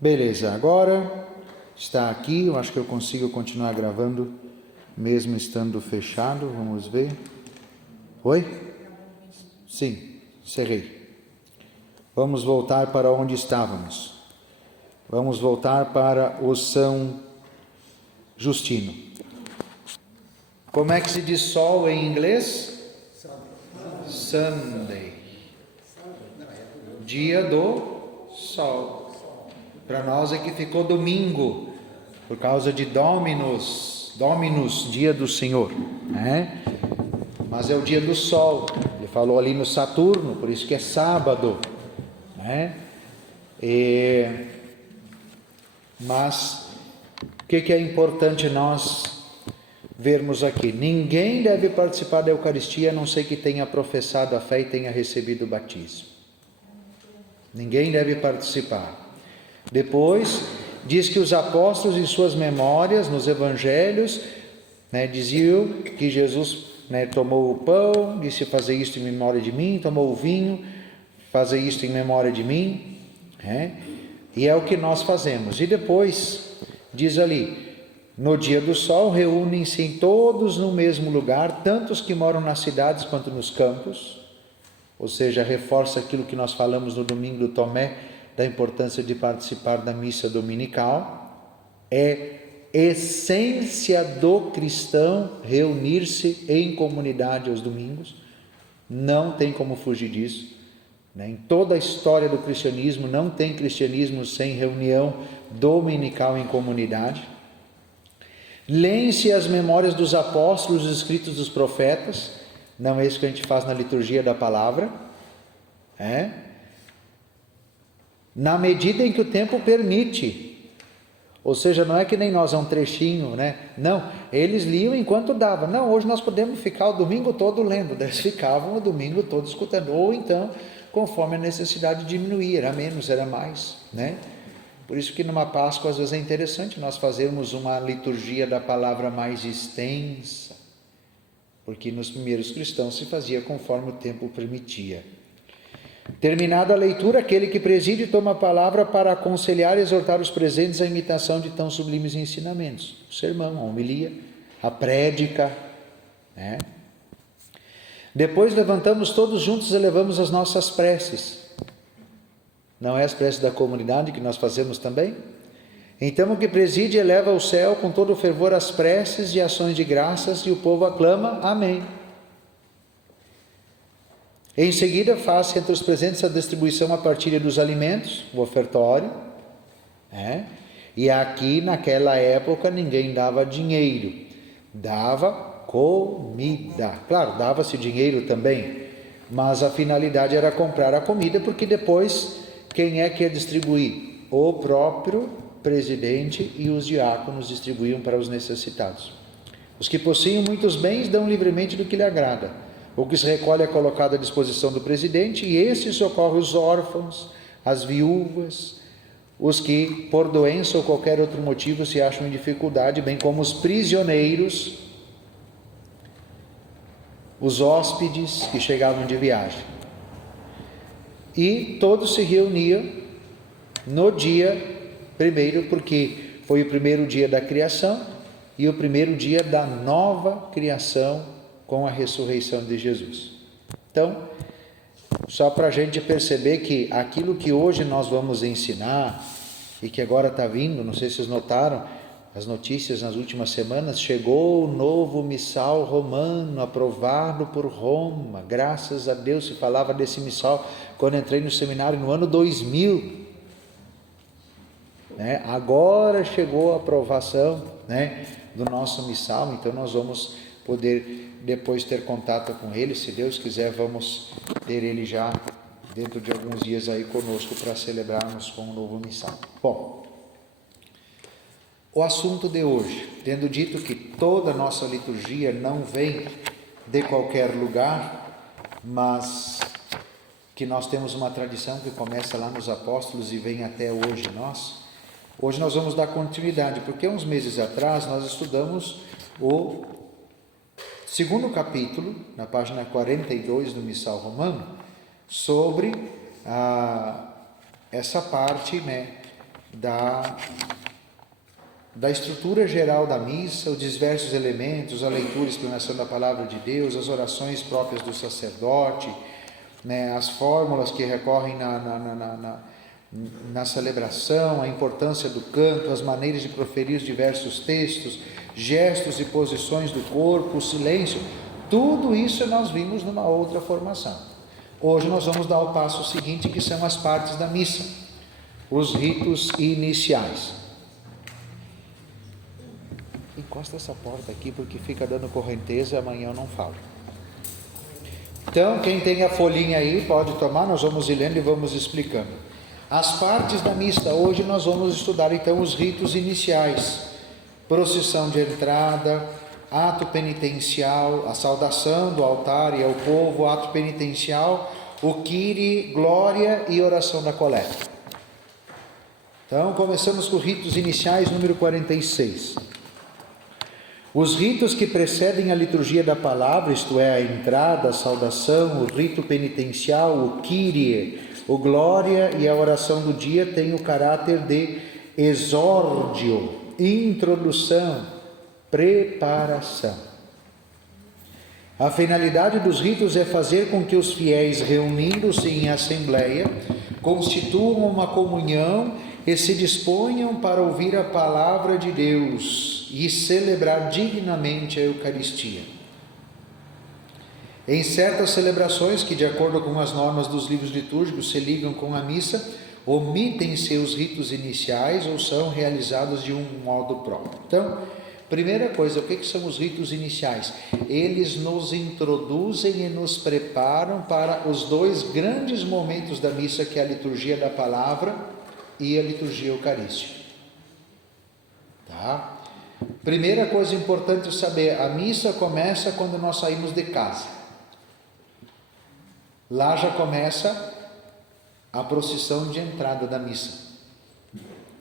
Beleza, agora está aqui, eu acho que eu consigo continuar gravando mesmo estando fechado, vamos ver. Oi? Sim, encerrei. Vamos voltar para onde estávamos. Vamos voltar para o São Justino. Como é que se diz sol em inglês? Sunday. Dia do sol. Para nós é que ficou domingo, por causa de Dominus, dia do Senhor, né? Mas é o dia do sol. Ele falou ali no Saturno, por isso que é sábado, né? Mas o que é importante nós vermos aqui? Ninguém deve participar da Eucaristia a não ser que tenha professado a fé e tenha recebido o batismo. Ninguém deve participar. Depois diz que os apóstolos em suas memórias, nos evangelhos, diziam que Jesus tomou o pão, disse fazer isto em memória de mim, tomou o vinho, fazer isto em memória de mim, e é o que nós fazemos. E depois diz ali, no dia do sol reúnem-se todos no mesmo lugar, tanto os que moram nas cidades quanto nos campos, ou seja, reforça aquilo que nós falamos no domingo do Tomé, da importância de participar da missa dominical. É essência do cristão reunir-se em comunidade aos domingos, não tem como fugir disso, Em toda a história do cristianismo, não tem cristianismo sem reunião dominical em comunidade. Leem-se as memórias dos apóstolos, os escritos dos profetas, não é isso que a gente faz na liturgia da palavra, na medida em que o tempo permite, ou seja, não é que nem nós, é um trechinho, não, eles liam enquanto dava, não, hoje nós podemos ficar o domingo todo lendo, eles ficavam o domingo todo escutando, ou então, conforme a necessidade diminuía, era menos, era mais, por isso que numa Páscoa às vezes é interessante nós fazermos uma liturgia da palavra mais extensa, porque nos primeiros cristãos se fazia conforme o tempo permitia. Terminada a leitura, aquele que preside toma a palavra para aconselhar e exortar os presentes à imitação de tão sublimes ensinamentos. O sermão, a homilia, a prédica. Depois levantamos todos juntos e elevamos as nossas preces. Não é as preces da comunidade que nós fazemos também? Então o que preside eleva ao céu com todo o fervor as preces e ações de graças e o povo aclama Amém. Em seguida, faz entre os presentes a distribuição, a partilha dos alimentos, o ofertório. E aqui, naquela época, ninguém dava dinheiro, dava comida. Claro, dava-se dinheiro também, mas a finalidade era comprar a comida, porque depois, quem é que ia distribuir? O próprio presidente e os diáconos distribuíam para os necessitados. Os que possuem muitos bens dão livremente do que lhe agrada. O que se recolhe é colocado à disposição do presidente e este socorre os órfãos, as viúvas, os que por doença ou qualquer outro motivo se acham em dificuldade, bem como os prisioneiros, os hóspedes que chegavam de viagem. E todos se reuniam no dia primeiro, porque foi o primeiro dia da criação e o primeiro dia da nova criação com a ressurreição de Jesus. Então, só para a gente perceber que aquilo que hoje nós vamos ensinar e que agora está vindo, não sei se vocês notaram, as notícias nas últimas semanas, chegou o novo missal romano, aprovado por Roma, graças a Deus. Se falava desse missal quando entrei no seminário no ano 2000, agora chegou a aprovação, do nosso missal, então nós vamos poder depois ter contato com ele, se Deus quiser, vamos ter ele já dentro de alguns dias aí conosco para celebrarmos com o novo missal. Bom, o assunto de hoje, tendo dito que toda a nossa liturgia não vem de qualquer lugar, mas que nós temos uma tradição que começa lá nos apóstolos e vem até hoje nós vamos dar continuidade, porque uns meses atrás nós estudamos o segundo capítulo, na página 42 do Missal Romano, sobre essa parte da estrutura geral da missa, os diversos elementos, a leitura e explanação da palavra de Deus, as orações próprias do sacerdote, né, as fórmulas que recorrem na celebração, a importância do canto, as maneiras de proferir os diversos textos, gestos e posições do corpo, o silêncio, tudo isso nós vimos numa outra formação. Hoje nós vamos dar o passo seguinte, que são as partes da missa, os ritos iniciais. Encosta essa porta aqui porque fica dando correnteza e amanhã eu não falo. Então, quem tem a folhinha aí pode tomar, nós vamos ir lendo e vamos explicando. As partes da missa, hoje nós vamos estudar então os ritos iniciais. Procissão de entrada, ato penitencial, a saudação do altar e ao povo, ato penitencial, o Kyrie, glória e oração da coleta. Então, começamos com ritos iniciais, número 46. Os ritos que precedem a liturgia da palavra, isto é, a entrada, a saudação, o rito penitencial, o Kyrie, o glória e a oração do dia, têm o caráter de exórdio, introdução, preparação. A finalidade dos ritos é fazer com que os fiéis, reunindo-se em assembleia, constituam uma comunhão e se disponham para ouvir a palavra de Deus e celebrar dignamente a Eucaristia. Em certas celebrações que, de acordo com as normas dos livros litúrgicos, se ligam com a missa, omitem-se os ritos iniciais ou são realizados de um modo próprio. Então, primeira coisa, o que são os ritos iniciais? Eles nos introduzem e nos preparam para os dois grandes momentos da missa, que é a liturgia da palavra e a liturgia eucarística. Tá? Primeira coisa importante saber, a missa começa quando nós saímos de casa. Lá já começa a procissão de entrada da missa,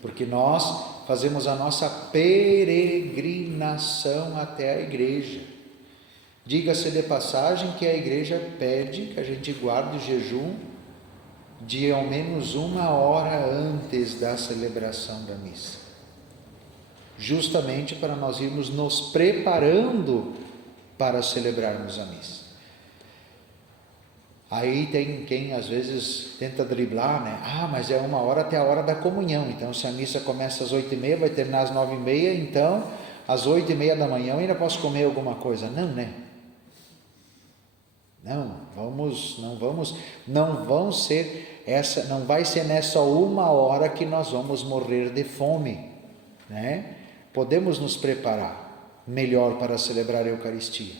porque nós fazemos a nossa peregrinação até a igreja. Diga-se de passagem que a igreja pede que a gente guarde o jejum de ao menos 1 hora antes da celebração da missa, justamente para nós irmos nos preparando para celebrarmos a missa. Aí tem quem às vezes tenta driblar, né? Mas é 1 hora até a hora da comunhão, então se a missa começa às 8h30, vai terminar às 9h30, então às 8h30 da manhã eu ainda posso comer alguma coisa. Não, né? Não vai ser nessa 1 hora que nós vamos morrer de fome, né? Podemos nos preparar melhor para celebrar a Eucaristia.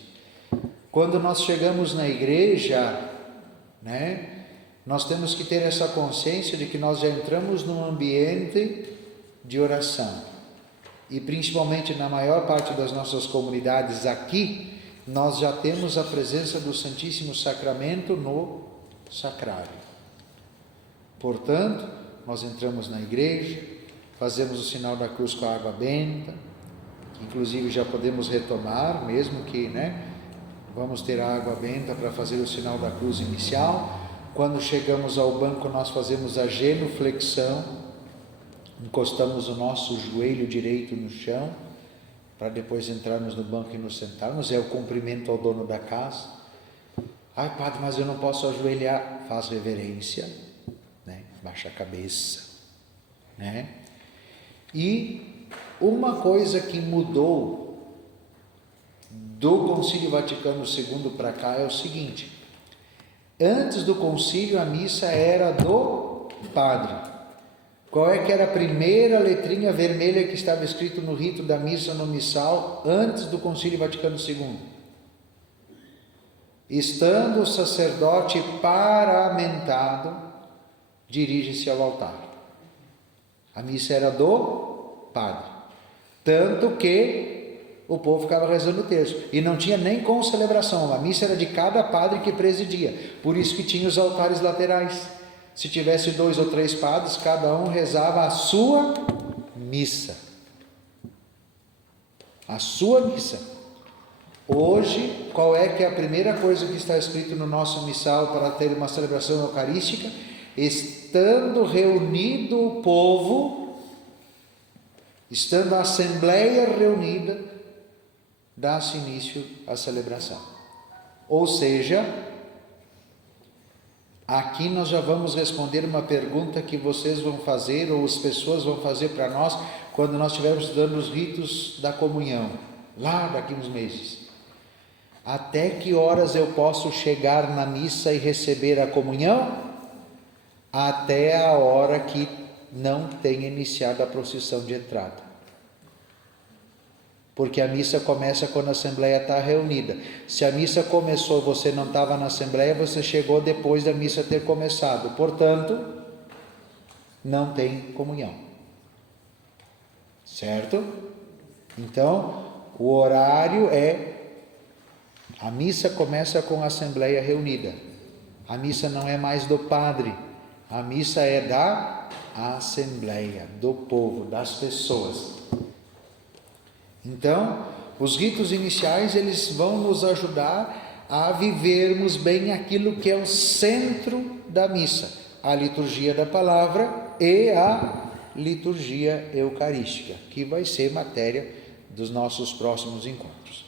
Quando nós chegamos na igreja, né, nós temos que ter essa consciência de que nós já entramos num ambiente de oração. E principalmente na maior parte das nossas comunidades aqui, nós já temos a presença do Santíssimo Sacramento no sacrário. Portanto, nós entramos na igreja, fazemos o sinal da cruz com a água benta, que inclusive já podemos retomar, mesmo que, né, vamos ter a água benta para fazer o sinal da cruz inicial. Quando chegamos ao banco, nós fazemos a genuflexão, encostamos o nosso joelho direito no chão, para depois entrarmos no banco e nos sentarmos. É o cumprimento ao dono da casa. Padre, mas eu não posso ajoelhar. Faz reverência, né? Baixa a cabeça, né? E uma coisa que mudou do Concílio Vaticano II para cá é o seguinte: antes do concílio a missa era do padre. Qual é que era a primeira letrinha vermelha que estava escrito no rito da missa no missal antes do Concílio Vaticano II? Estando o sacerdote paramentado, dirige-se ao altar. A missa era do padre. Tanto que o povo ficava rezando o terço. E não tinha nem concelebração. A missa era de cada padre que presidia. Por isso que tinha os altares laterais. Se tivesse 2 ou 3 padres, cada um rezava a sua missa. A sua missa. Hoje, qual é que é a primeira coisa que está escrito no nosso missal para ter uma celebração eucarística? Estando reunido o povo, Estando a assembleia reunida, dá-se início à celebração. Ou seja, aqui nós já vamos responder uma pergunta que vocês vão fazer, ou as pessoas vão fazer para nós, quando nós estivermos estudando os ritos da comunhão, lá daqui uns meses. Até que horas eu posso chegar na missa e receber a comunhão? Até a hora que não tenha iniciado a procissão de entrada. Porque a missa começa quando a assembleia está reunida. Se a missa começou e você não estava na assembleia, você chegou depois da missa ter começado. Portanto, não tem comunhão. Certo? Então, o horário é... A missa começa com a assembleia reunida. A missa não é mais do padre. A missa é da assembleia, do povo, das pessoas. Então, os ritos iniciais, eles vão nos ajudar a vivermos bem aquilo que é o centro da missa, a liturgia da palavra e a liturgia eucarística, que vai ser matéria dos nossos próximos encontros.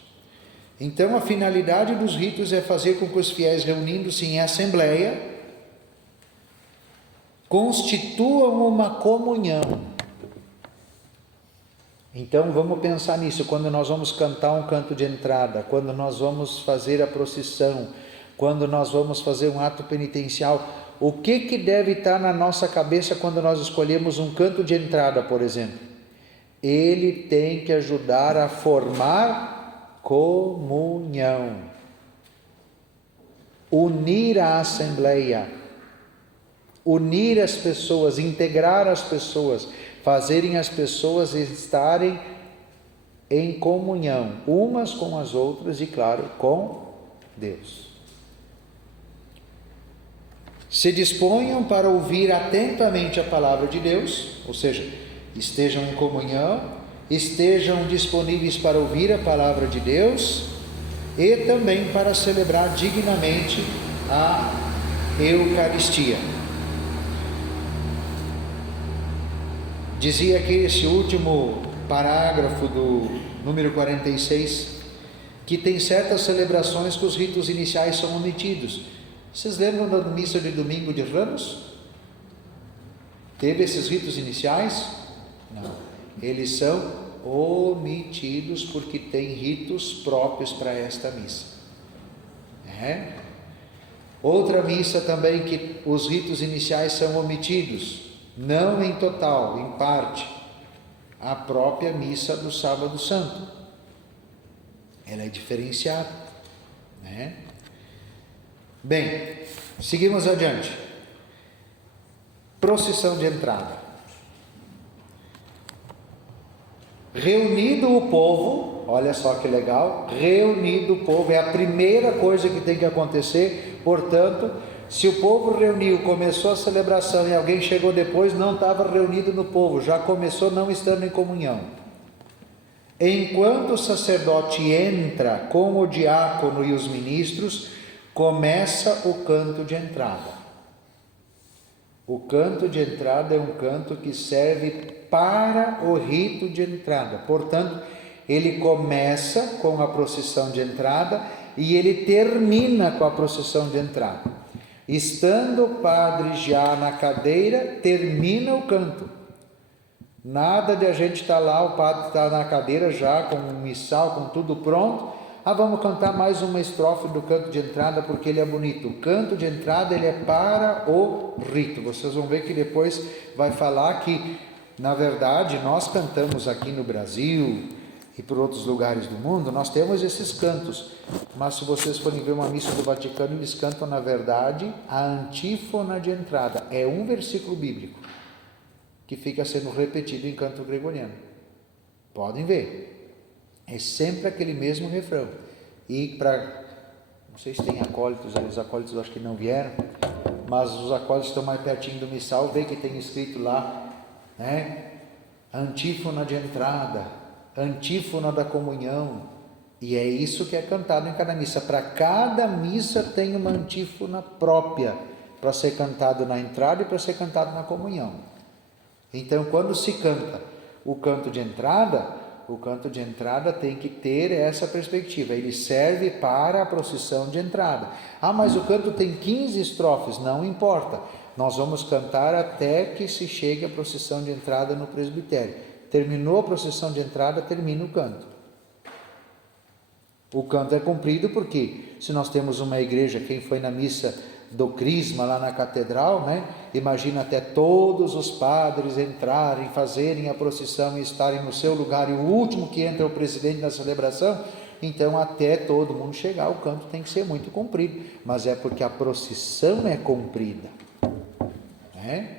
Então, a finalidade dos ritos é fazer com que os fiéis, reunindo-se em assembleia, constituam uma comunhão. Então vamos pensar nisso, quando nós vamos cantar um canto de entrada, quando nós vamos fazer a procissão, quando nós vamos fazer um ato penitencial, o que deve estar na nossa cabeça quando nós escolhemos um canto de entrada, por exemplo? Ele tem que ajudar a formar comunhão, unir a assembleia, unir as pessoas, integrar as pessoas, fazerem as pessoas estarem em comunhão, umas com as outras e, claro, com Deus. Se disponham para ouvir atentamente a palavra de Deus, ou seja, estejam em comunhão, estejam disponíveis para ouvir a palavra de Deus e também para celebrar dignamente a Eucaristia. Dizia aqui esse último parágrafo do número 46, que tem certas celebrações que os ritos iniciais são omitidos. Vocês lembram da missa de domingo de Ramos? Teve esses ritos iniciais? Não. Eles são omitidos porque tem ritos próprios para esta missa. Outra missa também que os ritos iniciais são omitidos, não em total, em parte, a própria missa do Sábado Santo. Ela é diferenciada, Bem, seguimos adiante. Procissão de entrada. Reunido o povo, olha só que legal, reunido o povo, é a primeira coisa que tem que acontecer. Portanto, se o povo reuniu, começou a celebração e alguém chegou depois, não estava reunido no povo, já começou não estando em comunhão. Enquanto o sacerdote entra com o diácono e os ministros, começa o canto de entrada. O canto de entrada é um canto que serve para o rito de entrada. Portanto, ele começa com a procissão de entrada e ele termina com a procissão de entrada. Estando o padre já na cadeira, termina o canto. Nada de a gente estar lá, o padre está na cadeira já com o missal, com tudo pronto. Vamos cantar mais uma estrofe do canto de entrada porque ele é bonito. O canto de entrada ele é para o rito. Vocês vão ver que depois vai falar que, na verdade, nós cantamos aqui no Brasil e por outros lugares do mundo, nós temos esses cantos. Mas se vocês forem ver uma missa do Vaticano, eles cantam, na verdade, a antífona de entrada. É um versículo bíblico que fica sendo repetido em canto gregoriano. Podem ver. É sempre aquele mesmo refrão. E não sei se tem acólitos, os acólitos eu acho que não vieram, mas os acólitos estão mais pertinho do missal, vê que tem escrito lá, antífona de entrada, antífona da comunhão, e é isso que é cantado em cada missa. Para cada missa tem uma antífona própria, para ser cantado na entrada e para ser cantado na comunhão. Então, quando se canta o canto de entrada tem que ter essa perspectiva, ele serve para a procissão de entrada. Ah, mas o canto tem 15 estrofes, não importa, nós vamos cantar até que se chegue a procissão de entrada no presbitério. Terminou a procissão de entrada, termina o canto. O canto é cumprido porque, se nós temos uma igreja, quem foi na missa do Crisma lá na catedral, né? Imagina até todos os padres entrarem, fazerem a procissão e estarem no seu lugar, e o último que entra é o presidente da celebração. Então, até todo mundo chegar, o canto tem que ser muito comprido, mas é porque a procissão é comprida, né?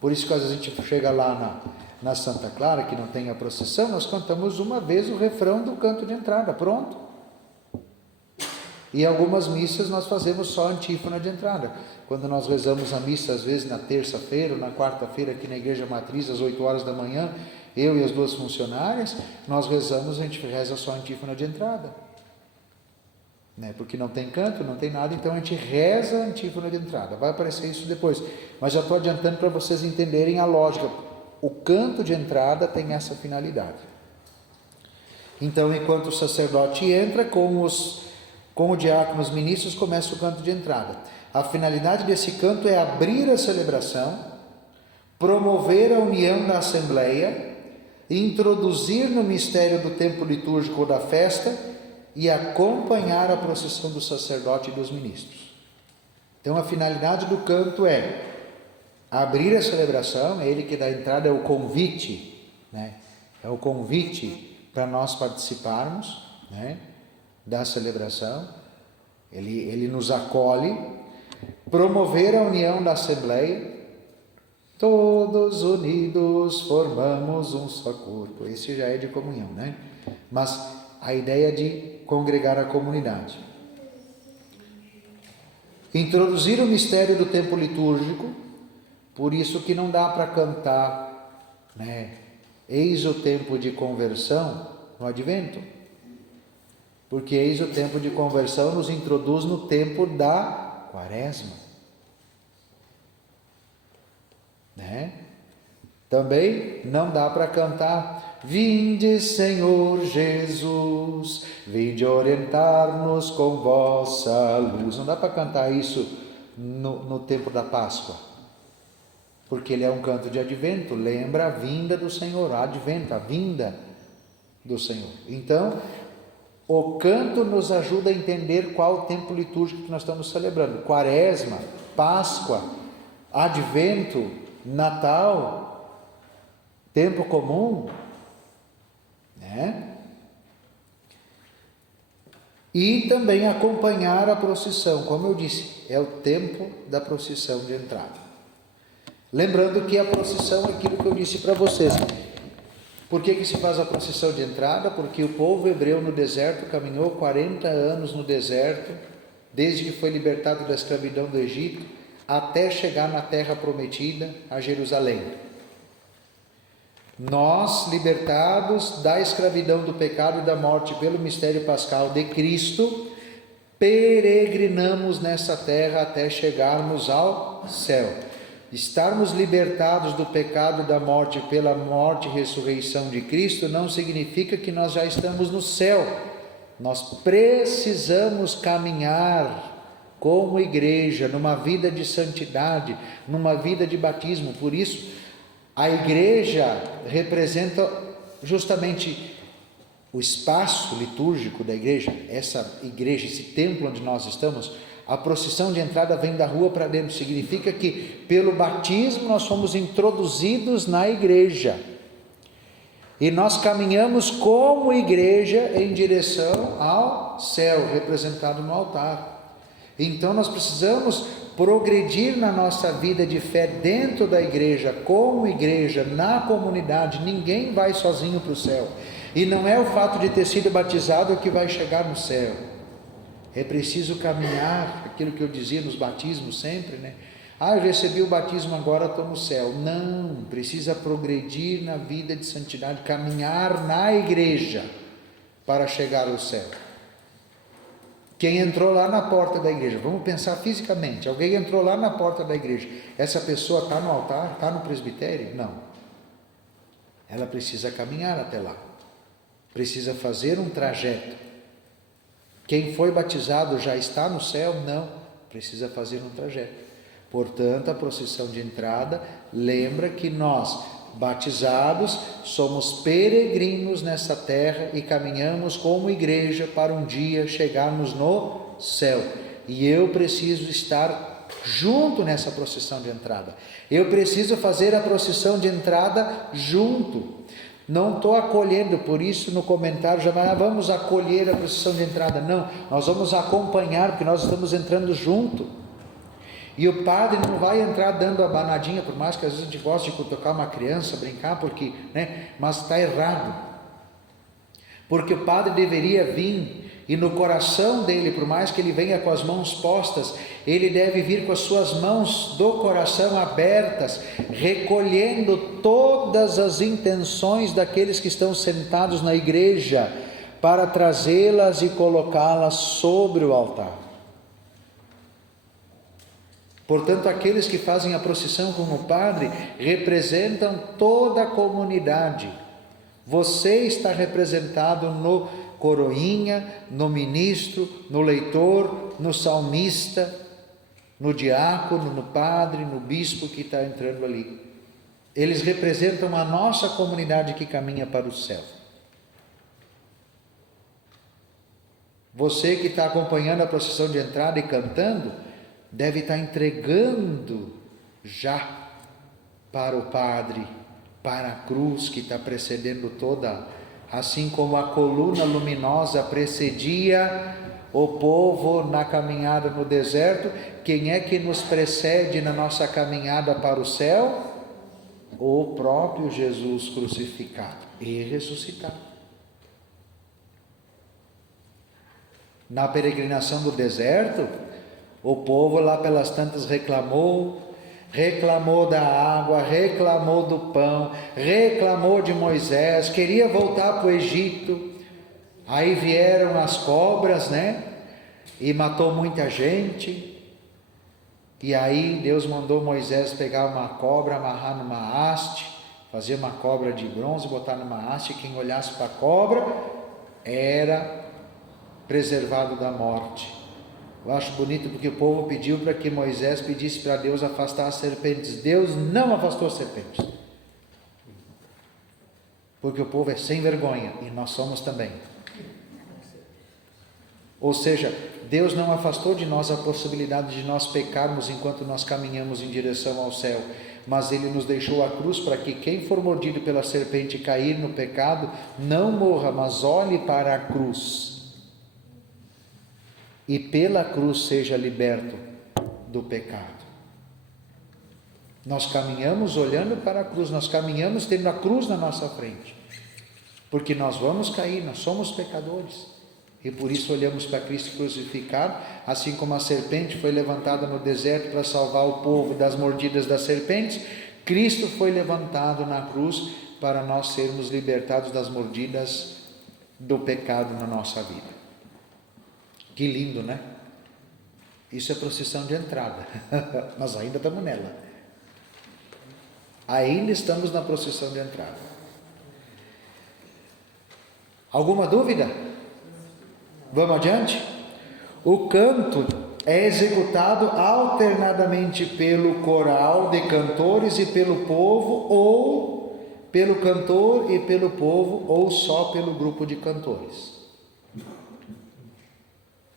Por isso que às vezes a gente chega lá na Santa Clara, que não tem a procissão, nós cantamos uma vez o refrão do canto de entrada, pronto. E em algumas missas nós fazemos só a antífona de entrada. Quando nós rezamos a missa, às vezes na terça-feira ou na quarta-feira, aqui na Igreja Matriz, às 8 horas da manhã, eu e as 2 funcionárias, nós rezamos, a gente reza só a antífona de entrada, né? Porque não tem canto, não tem nada, então a gente reza a antífona de entrada. Vai aparecer isso depois, mas já estou adiantando para vocês entenderem a lógica. O canto de entrada tem essa finalidade. Então, enquanto o sacerdote entra, com o diácono, os ministros, começa o canto de entrada. A finalidade desse canto é abrir a celebração, promover a união da assembleia, introduzir no mistério do tempo litúrgico ou da festa e acompanhar a procissão do sacerdote e dos ministros. Então, a finalidade do canto é abrir a celebração, é ele que dá a entrada, é o convite, né? É o convite para nós participarmos, né, da celebração. Ele nos acolhe, promover a união da assembleia, todos unidos formamos um só corpo. Esse já é de comunhão, né? Mas a ideia de congregar a comunidade. Introduzir o mistério do tempo litúrgico, por isso que não dá para cantar, né, eis o tempo de conversão no Advento. Porque eis o tempo de conversão nos introduz no tempo da Quaresma, né? Também não dá para cantar vinde Senhor Jesus, vinde orientar-nos com vossa luz. Não dá para cantar isso no tempo da Páscoa, porque ele é um canto de advento, lembra a vinda do Senhor, advento, a vinda do Senhor. Então, o canto nos ajuda a entender qual o tempo litúrgico que nós estamos celebrando. Quaresma, Páscoa, Advento, Natal, tempo comum, né? E também acompanhar a procissão, como eu disse, é o tempo da procissão de entrada. Lembrando que a procissão é aquilo que eu disse para vocês. Por que se faz a procissão de entrada? Porque o povo hebreu no deserto caminhou 40 anos no deserto, desde que foi libertado da escravidão do Egito, até chegar na terra prometida, a Jerusalém. Nós, libertados da escravidão do pecado e da morte pelo mistério pascal de Cristo, peregrinamos nessa terra até chegarmos ao céu. Estarmos libertados do pecado e da morte pela morte e ressurreição de Cristo não significa que nós já estamos no céu. Nós precisamos caminhar como igreja, numa vida de santidade, numa vida de batismo. Por isso, a igreja representa justamente o espaço litúrgico da igreja, essa igreja, esse templo onde nós estamos. A procissão de entrada vem da rua para dentro, significa que pelo batismo nós somos introduzidos na igreja. E nós caminhamos como igreja em direção ao céu, representado no altar. Então nós precisamos progredir na nossa vida de fé dentro da igreja, como igreja, na comunidade. Ninguém vai sozinho para o céu. E não é o fato de ter sido batizado que vai chegar no céu. É preciso caminhar, aquilo que eu dizia nos batismos sempre, né? Ah, eu recebi o batismo, agora estou no céu. Não, precisa progredir na vida de santidade, caminhar na igreja para chegar ao céu. Quem entrou lá na porta da igreja, vamos pensar fisicamente, alguém entrou lá na porta da igreja, essa pessoa está no altar, está no presbitério? Não. ela precisa caminhar até lá, precisa fazer um trajeto. Quem foi batizado já está no céu? Não, precisa fazer um trajeto. Portanto, a procissão de entrada lembra que nós, batizados, somos peregrinos nessa terra e caminhamos como igreja para um dia chegarmos no céu. E eu preciso estar junto nessa procissão de entrada. Eu preciso fazer a procissão de entrada junto. Não estou acolhendo, por isso no comentário já vamos acolher a procissão de entrada. Não, nós vamos acompanhar, porque nós estamos entrando junto. E o padre não vai entrar dando a banadinha, por mais que às vezes a gente goste de cutucar uma criança, brincar, porque, mas está errado. Porque o padre deveria vir, e no coração dele, por mais que ele venha com as mãos postas, ele deve vir com as suas mãos do coração abertas, recolhendo todas as intenções daqueles que estão sentados na igreja, para trazê-las e colocá-las sobre o altar. Portanto, aqueles que fazem a procissão com o padre representam toda a comunidade. Você está representado no coroinha, no ministro, no leitor, no salmista, no diácono, no padre, no bispo que está entrando ali. Eles representam a nossa comunidade que caminha para o céu. Você que está acompanhando a procissão de entrada e cantando, deve estar entregando já para o padre, para a cruz que está precedendo toda, assim como a coluna luminosa precedia o povo na caminhada no deserto. Quem é que nos precede na nossa caminhada para o céu? O próprio Jesus crucificado e ressuscitado. Na peregrinação do deserto, o povo lá pelas tantas reclamou da água, reclamou do pão, reclamou de Moisés, queria voltar para o Egito. Aí vieram as cobras, e matou muita gente. E aí Deus mandou Moisés pegar uma cobra, amarrar numa haste, fazer uma cobra de bronze, botar numa haste, e quem olhasse para a cobra era preservado da morte. Eu acho bonito porque o povo pediu para que Moisés pedisse para Deus afastar as serpentes. Deus não afastou as serpentes, porque o povo é sem vergonha, e nós somos também. Ou seja, Deus não afastou de nós a possibilidade de nós pecarmos enquanto nós caminhamos em direção ao céu, mas Ele nos deixou a cruz para que quem for mordido pela serpente e cair no pecado, não morra, mas olhe para a cruz, e pela cruz seja liberto do pecado. Nós caminhamos olhando para a cruz, nós caminhamos tendo a cruz na nossa frente, porque nós vamos cair, nós somos pecadores, e por isso olhamos para Cristo crucificado. Assim como a serpente foi levantada no deserto para salvar o povo das mordidas das serpentes, Cristo foi levantado na cruz para nós sermos libertados das mordidas do pecado na nossa vida. Que lindo, né? Isso é procissão de entrada, mas ainda estamos nela. Ainda estamos na procissão de entrada. Alguma dúvida? Vamos adiante? O canto é executado alternadamente pelo coral de cantores e pelo povo, ou pelo cantor e pelo povo, ou só pelo grupo de cantores.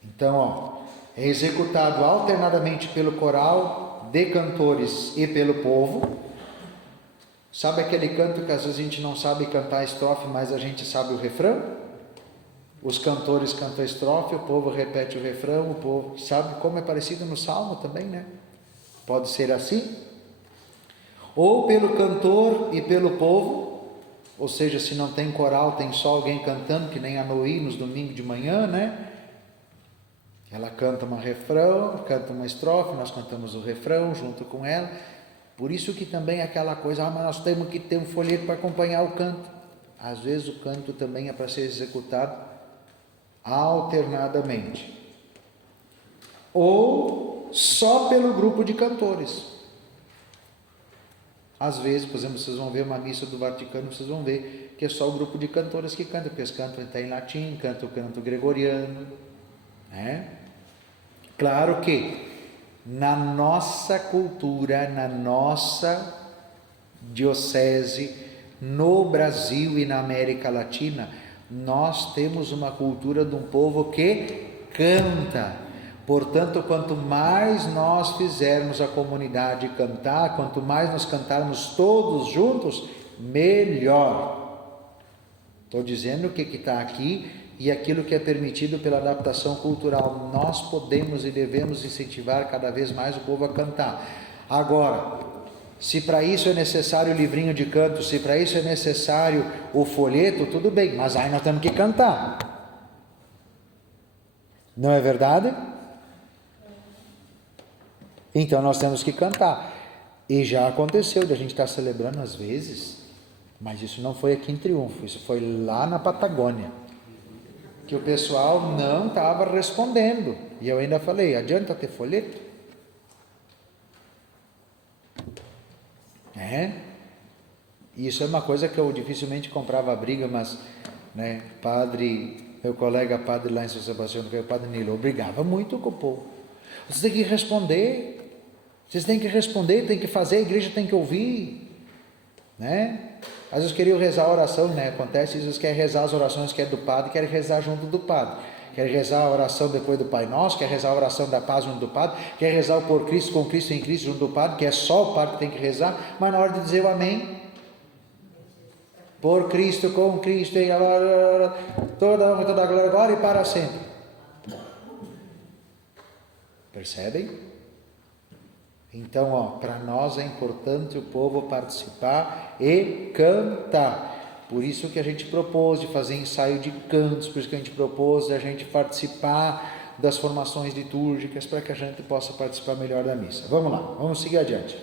Então, é executado alternadamente pelo coral de cantores e pelo povo. Sabe aquele canto que às vezes a gente não sabe cantar a estrofe, mas a gente sabe o refrão? Os cantores cantam a estrofe, o povo repete o refrão, o povo sabe como é parecido no Salmo também, Pode ser assim. Ou pelo cantor e pelo povo, ou seja, se não tem coral, tem só alguém cantando, que nem a Noí nos domingos de manhã, Ela canta um refrão, canta uma estrofe, nós cantamos o refrão junto com ela. Por isso que também é aquela coisa, mas nós temos que ter um folheto para acompanhar o canto. Às vezes o canto também é para ser executado alternadamente. Ou só pelo grupo de cantores. Às vezes, por exemplo, vocês vão ver uma missa do Vaticano, vocês vão ver que é só o grupo de cantores que canta, porque eles cantam até em latim, cantam o canto gregoriano, né? Claro que na nossa cultura, na nossa diocese, no Brasil e na América Latina, nós temos uma cultura de um povo que canta. Portanto, quanto mais nós fizermos a comunidade cantar, quanto mais nós cantarmos todos juntos, melhor. Estou dizendo o que está aqui e aquilo que é permitido pela adaptação cultural. Nós podemos e devemos incentivar cada vez mais o povo a cantar. Agora, se para isso é necessário o livrinho de canto, se para isso é necessário o folheto, tudo bem, mas aí nós temos que cantar. Não é verdade? Então nós temos que cantar. E já aconteceu de a gente estar celebrando às vezes, mas isso não foi aqui em Triunfo, isso foi lá na Patagônia, que o pessoal não estava respondendo. E eu ainda falei, adianta ter folheto? Isso é uma coisa que eu dificilmente comprava briga, mas meu colega padre lá em São Sebastião, que é o padre Nilo, eu brigava muito com o povo. Vocês têm que responder, tem que fazer, a igreja tem que ouvir, Às vezes queriam rezar a oração, Acontece, às vezes querem rezar as orações que é do padre, querem rezar junto do padre, querem rezar a oração depois do Pai Nosso, querem rezar a oração da paz junto do padre, querem rezar o por Cristo, com Cristo, em Cristo junto do padre, que é só o padre que tem que rezar, mas na hora de dizer o amém, por Cristo, com Cristo, em toda a honra, toda a glória, agora e para sempre. Percebem? Então, para nós é importante o povo participar e cantar. Por isso que a gente propôs de fazer ensaio de cantos, por isso que a gente propôs de a gente participar das formações litúrgicas, para que a gente possa participar melhor da missa. Vamos lá, vamos seguir adiante.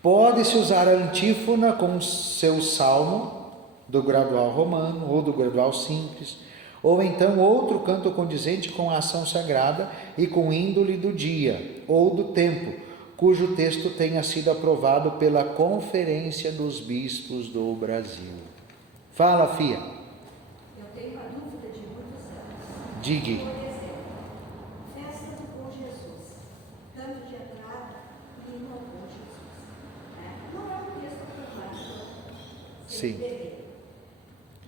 Pode-se usar a antífona com seu salmo do gradual romano ou do gradual simples, ou então outro canto condizente com a ação sagrada e com índole do dia ou do tempo, cujo texto tenha sido aprovado pela Conferência dos Bispos do Brasil. Fala, Fia. Eu tenho uma dúvida de muitos anos. Digue. Por exemplo, festa do Bom Jesus, canto de entrada e hino ao Bom Jesus. Não é um texto aprovado. Sim.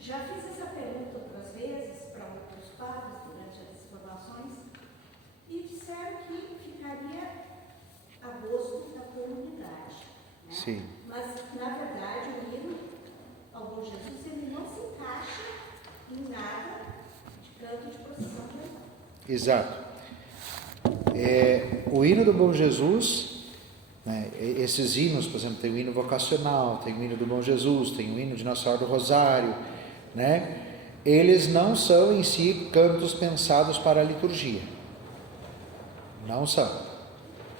Já fiz essa pergunta outras vezes para outros padres durante as formações e disseram que ficaria a gosto da comunidade. Sim. Mas, na verdade, o hino ao Bom Jesus ele não se encaixa em nada de canto de procissão de entrada. Exato. O hino do Bom Jesus, esses hinos, por exemplo, tem o hino vocacional, tem o hino do Bom Jesus, tem o hino de Nossa Senhora do Rosário, eles não são em si cantos pensados para a liturgia. Não são.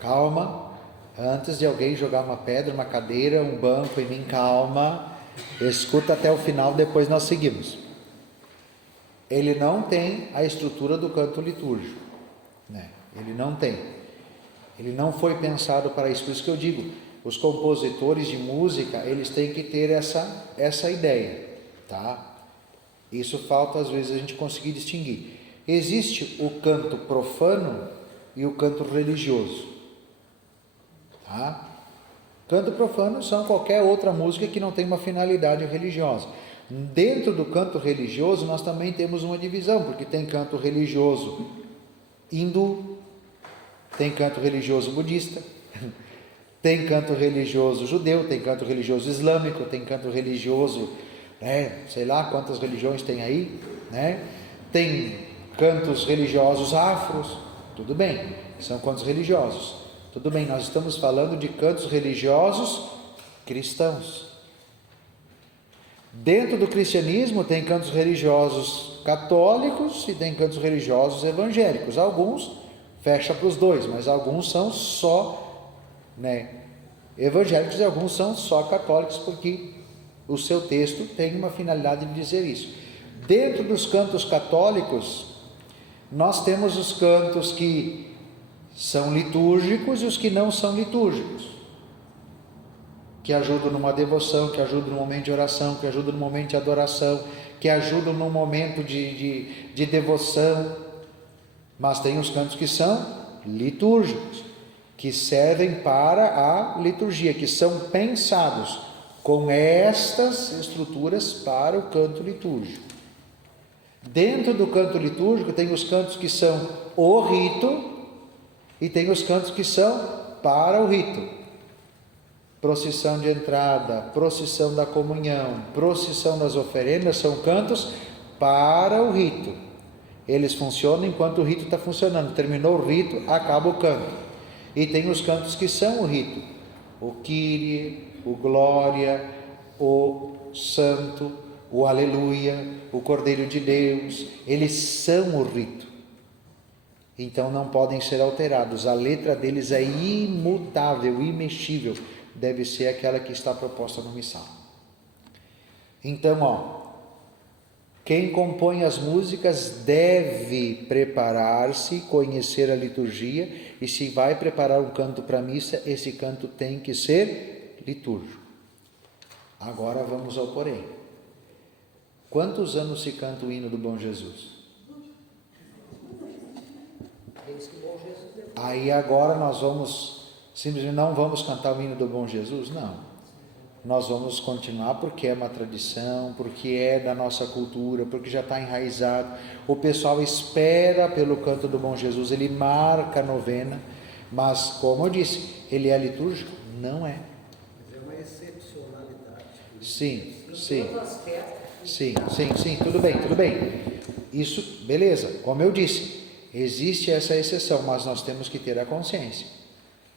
Calma, antes de alguém jogar uma pedra, uma cadeira, um banco em mim, calma, escuta até o final, depois nós seguimos. Ele não tem a estrutura do canto litúrgico, ele não tem. Ele não foi pensado para isso. Por isso que eu digo, os compositores de música, eles têm que ter essa ideia, tá? Isso falta às vezes a gente conseguir distinguir. Existe o canto profano e o canto religioso, tá? Canto profano são qualquer outra música que não tem uma finalidade religiosa. Dentro do canto religioso nós também temos uma divisão, porque tem canto religioso hindu, tem canto religioso budista, tem canto religioso judeu, tem canto religioso islâmico, tem canto religioso, sei lá quantas religiões tem aí, tem cantos religiosos afros, tudo bem, são cantos religiosos, tudo bem, nós estamos falando de cantos religiosos cristãos. Dentro do cristianismo tem cantos religiosos católicos e tem cantos religiosos evangélicos, alguns fecha para os dois, mas alguns são só evangélicos e alguns são só católicos, porque o seu texto tem uma finalidade de dizer isso. Dentro dos cantos católicos, nós temos os cantos que são litúrgicos e os que não são litúrgicos. que ajudam numa devoção, que ajudam no momento de oração, que ajudam no momento de adoração, que ajudam no momento de devoção. Mas tem os cantos que são litúrgicos, que servem para a liturgia, que são pensados com estas estruturas para o canto litúrgico. Dentro do canto litúrgico tem os cantos que são o rito e tem os cantos que são para o rito. Procissão de entrada, procissão da comunhão, procissão das oferendas são cantos para o rito. Eles funcionam enquanto o rito está funcionando. Terminou o rito, acaba o canto. E tem os cantos que são o rito. O Kyrie, o Glória, o Santo, o Aleluia, o Cordeiro de Deus. Eles são o rito. Então não podem ser alterados. A letra deles é imutável, imexível. Deve ser aquela que está proposta no missal. Então, quem compõe as músicas deve preparar-se, conhecer a liturgia, e se vai preparar um canto para a missa, esse canto tem que ser litúrgico. Agora vamos ao porém. Quantos anos se canta o hino do Bom Jesus? Aí agora nós vamos, simplesmente não vamos cantar o hino do Bom Jesus? Não. Nós vamos continuar porque é uma tradição, porque é da nossa cultura, porque já está enraizado. O pessoal espera pelo canto do Bom Jesus, ele marca a novena, mas como eu disse, ele é litúrgico? Não é. Mas é uma excepcionalidade. Sim, tudo bem. Isso, beleza, como eu disse, existe essa exceção, mas nós temos que ter a consciência.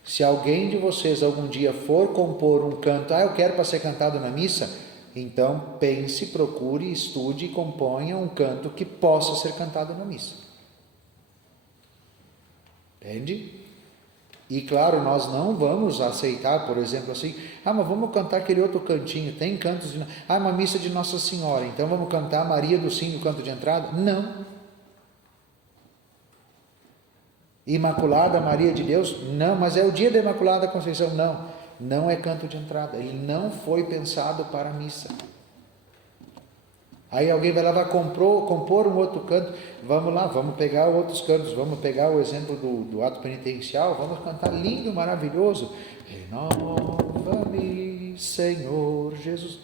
Se alguém de vocês algum dia for compor um canto, eu quero para ser cantado na missa, então pense, procure, estude e componha um canto que possa ser cantado na missa. Entende? E claro, nós não vamos aceitar, por exemplo, assim, mas vamos cantar aquele outro cantinho, tem cantos de... uma missa de Nossa Senhora, então vamos cantar Maria do Sim no canto de entrada? Não. Imaculada Maria de Deus? Não, mas é o dia da Imaculada Conceição? Não é canto de entrada, ele não foi pensado para a missa. Aí alguém vai lá, vai compor um outro canto, vamos lá, vamos pegar outros cantos, vamos pegar o exemplo do ato penitencial, vamos cantar lindo, maravilhoso, renova-me, Senhor Jesus.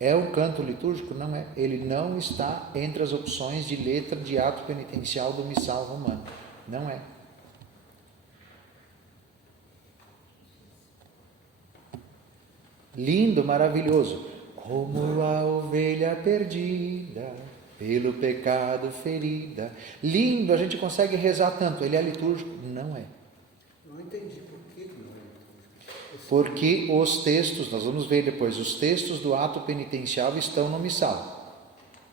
É um canto litúrgico? Não é, ele não está entre as opções de letra de ato penitencial do missal romano, não é. Lindo, maravilhoso, como a ovelha perdida, pelo pecado ferida. Lindo, a gente consegue rezar tanto. Ele é litúrgico? Não é. Não entendi por que não é litúrgico. Porque os textos, nós vamos ver depois, os textos do ato penitencial estão no missal.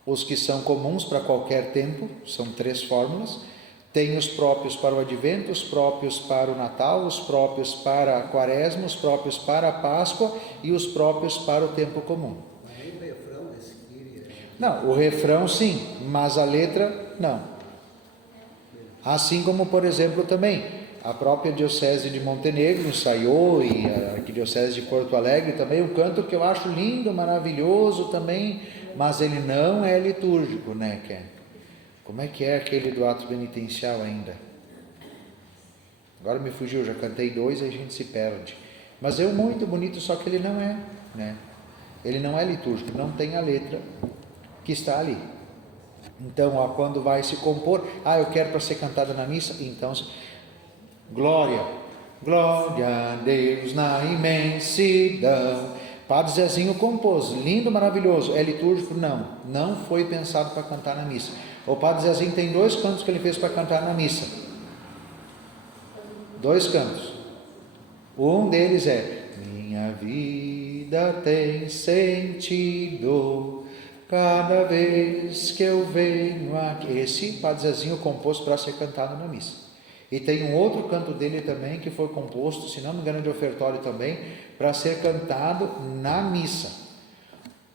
Os que são comuns para qualquer tempo, são 3 fórmulas. Tem os próprios para o Advento, os próprios para o Natal, os próprios para a Quaresma, os próprios para a Páscoa e os próprios para o tempo comum. Mas nem o refrão desse Kyrie. Não, o refrão sim, mas a letra não. Assim como, por exemplo, também a própria Diocese de Montenegro ensaiou, e a Arquidiocese de Porto Alegre também, um canto que eu acho lindo, maravilhoso também, mas ele não é litúrgico, né, Ken? Como é que é aquele do ato penitencial ainda? Agora me fugiu, já cantei 2 e a gente se perde. Mas é muito bonito, só que ele não é, né? Ele não é litúrgico, não tem a letra que está ali. Então, quando vai se compor, eu quero para ser cantada na missa, então, glória, glória a Deus na imensidão. Padre Zezinho compôs, lindo, maravilhoso. É litúrgico? Não foi pensado para cantar na missa. O Padre Zezinho tem 2 cantos que ele fez para cantar na missa. 2 cantos. Um deles é: minha vida tem sentido cada vez que eu venho aqui. Esse Padre Zezinho compôs para ser cantado na missa. E tem um outro canto dele também que foi composto, se não me engano, de ofertório também, para ser cantado na missa.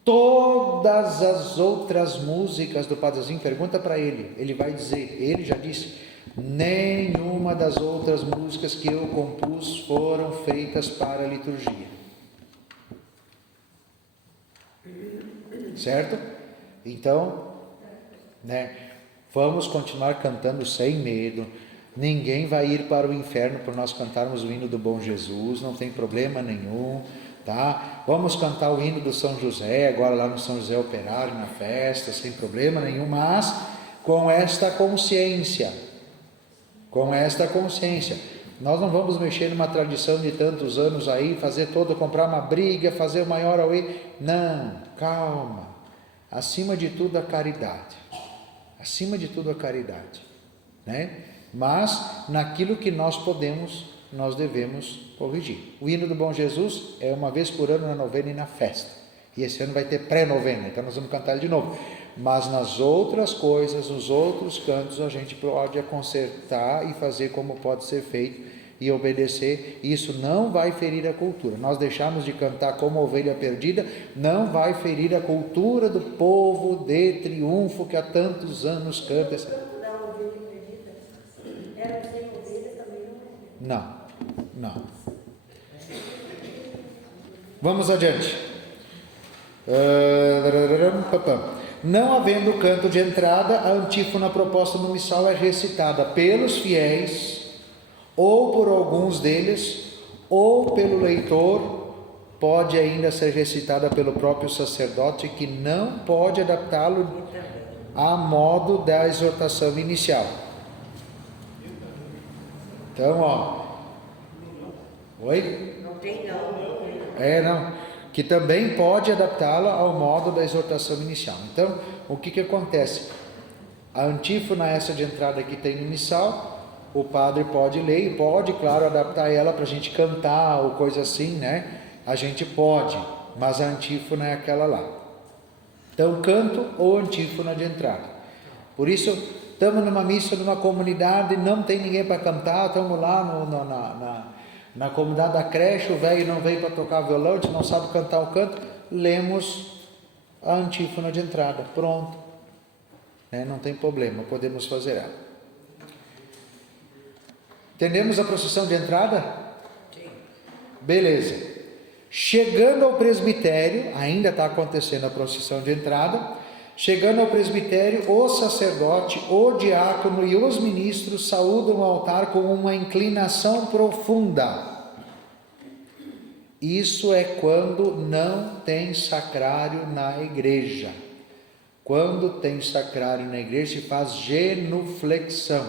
Todas as outras músicas do Padre Zezinho, pergunta para ele vai dizer, ele já disse, nenhuma das outras músicas que eu compus foram feitas para a liturgia. Certo? Então, né, vamos continuar cantando sem medo. Ninguém vai ir para o inferno por nós cantarmos o hino do Bom Jesus, não tem problema nenhum, tá? Vamos cantar o hino do São José, agora lá no São José Operário, na festa, sem problema nenhum, mas com esta consciência, nós não vamos mexer numa tradição de tantos anos aí, comprar uma briga, fazer o maior auê, não, calma, acima de tudo a caridade, né? Mas naquilo que nós podemos, nós devemos corrigir. O hino do Bom Jesus é uma vez por ano na novena e na festa, e esse ano vai ter pré-novena, então nós vamos cantar ele de novo. Mas nas outras coisas, nos outros cantos, a gente pode consertar e fazer como pode ser feito e obedecer. Isso não vai ferir a cultura. Nós deixarmos de cantar como ovelha perdida, não vai ferir a cultura do povo de triunfo que há tantos anos canta essa. Da ovelha perdida, era sem ovelhas também Não. Vamos adiante. Não havendo canto de entrada, a antífona proposta no missal é recitada pelos fiéis, ou por alguns deles, ou pelo leitor. Pode ainda ser recitada pelo próprio sacerdote, que não pode adaptá-lo a modo da exortação inicial. Então, oi? Não tem não. Não. Que também pode adaptá-la ao modo da exortação inicial. Então, o que acontece? A antífona, essa de entrada que tem no missal, o padre pode ler e pode, claro, adaptar ela para a gente cantar ou coisa assim, né? A gente pode, mas a antífona é aquela lá. Então, canto ou antífona de entrada. Por isso, estamos numa missa, numa comunidade, não tem ninguém para cantar, estamos lá na comunidade da creche, o velho não veio para tocar violão, a gente não sabe cantar o canto, lemos a antífona de entrada, pronto, não tem problema, podemos fazer ela. Entendemos a procissão de entrada? Sim. Beleza. Chegando ao presbitério, ainda está acontecendo a procissão de entrada. Chegando ao presbitério, o sacerdote, o diácono e os ministros saúdam o altar com uma inclinação profunda. Isso é quando não tem sacrário na igreja. Quando tem sacrário na igreja, se faz genuflexão.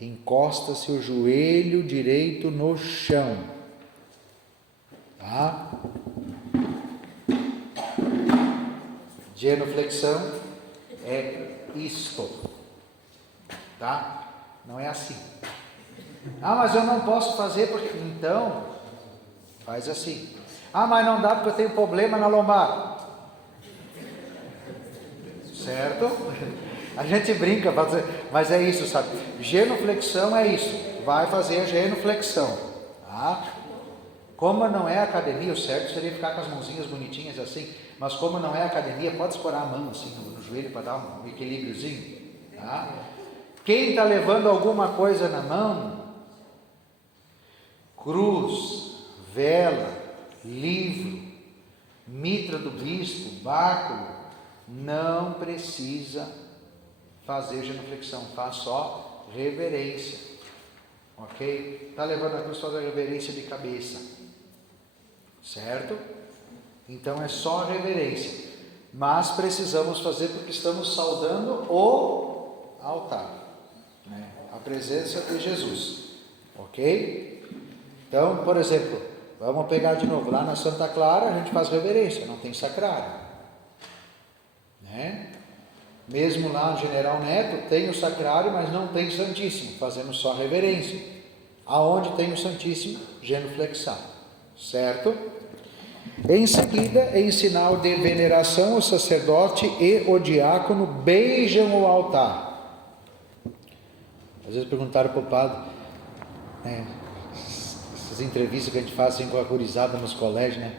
Encosta-se o joelho direito no chão. Tá? Genuflexão é isto, tá? Não é assim. Mas eu não posso fazer porque... Então, faz assim. Mas não dá porque eu tenho problema na lombar. Certo? A gente brinca, mas é isso, sabe? Genuflexão é isso. Vai fazer a genuflexão, tá? Como não é academia, o certo seria ficar com as mãozinhas bonitinhas assim, mas como não é academia, pode escorar a mão assim no joelho para dar um equilíbriozinho, tá? Quem está levando alguma coisa na mão, cruz, vela, livro, mitra do bispo, báculo, não precisa fazer genuflexão, faz só reverência, ok? Está levando a cruz, faz a reverência de cabeça. Certo? Então é só reverência, mas precisamos fazer porque estamos saudando o altar, né? A presença de Jesus, ok? Então, por exemplo, vamos pegar de novo, lá na Santa Clara a gente faz reverência, não tem sacrário, né? Mesmo lá no General Neto tem o sacrário, mas não tem santíssimo, fazemos só reverência. Aonde tem o santíssimo, genuflexão. Certo? Em seguida, em sinal de veneração, o sacerdote e o diácono beijam o altar. Às vezes perguntaram para o padre, essas entrevistas que a gente faz assim, com a gurizada nos colégios, né?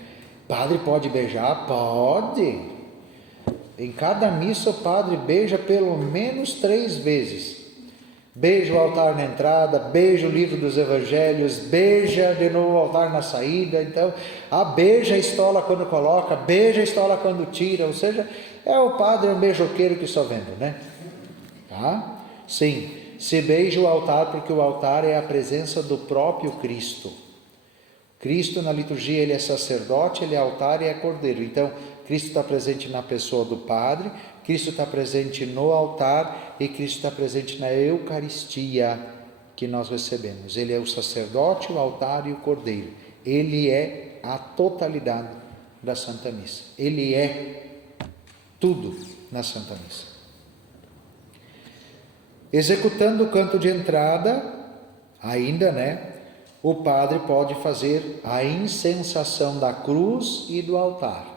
Padre pode beijar? Pode. Em cada missa o padre beija pelo menos 3 vezes. beija o altar na entrada, beija o livro dos evangelhos, beija de novo o altar na saída. Então, beija a estola quando coloca, beija a estola quando tira. Ou seja, é o padre, um beijoqueiro que só vende, né? Tá? Sim, se beija o altar porque o altar é a presença do próprio Cristo. Cristo na liturgia ele é sacerdote, ele é altar e é cordeiro. Então, Cristo está presente na pessoa do padre, Cristo está presente no altar e Cristo está presente na Eucaristia que nós recebemos. Ele é o sacerdote, o altar e o cordeiro. Ele é a totalidade da Santa Missa. Ele é tudo na Santa Missa. Executando o canto de entrada, ainda, o padre pode fazer a incensação da cruz e do altar.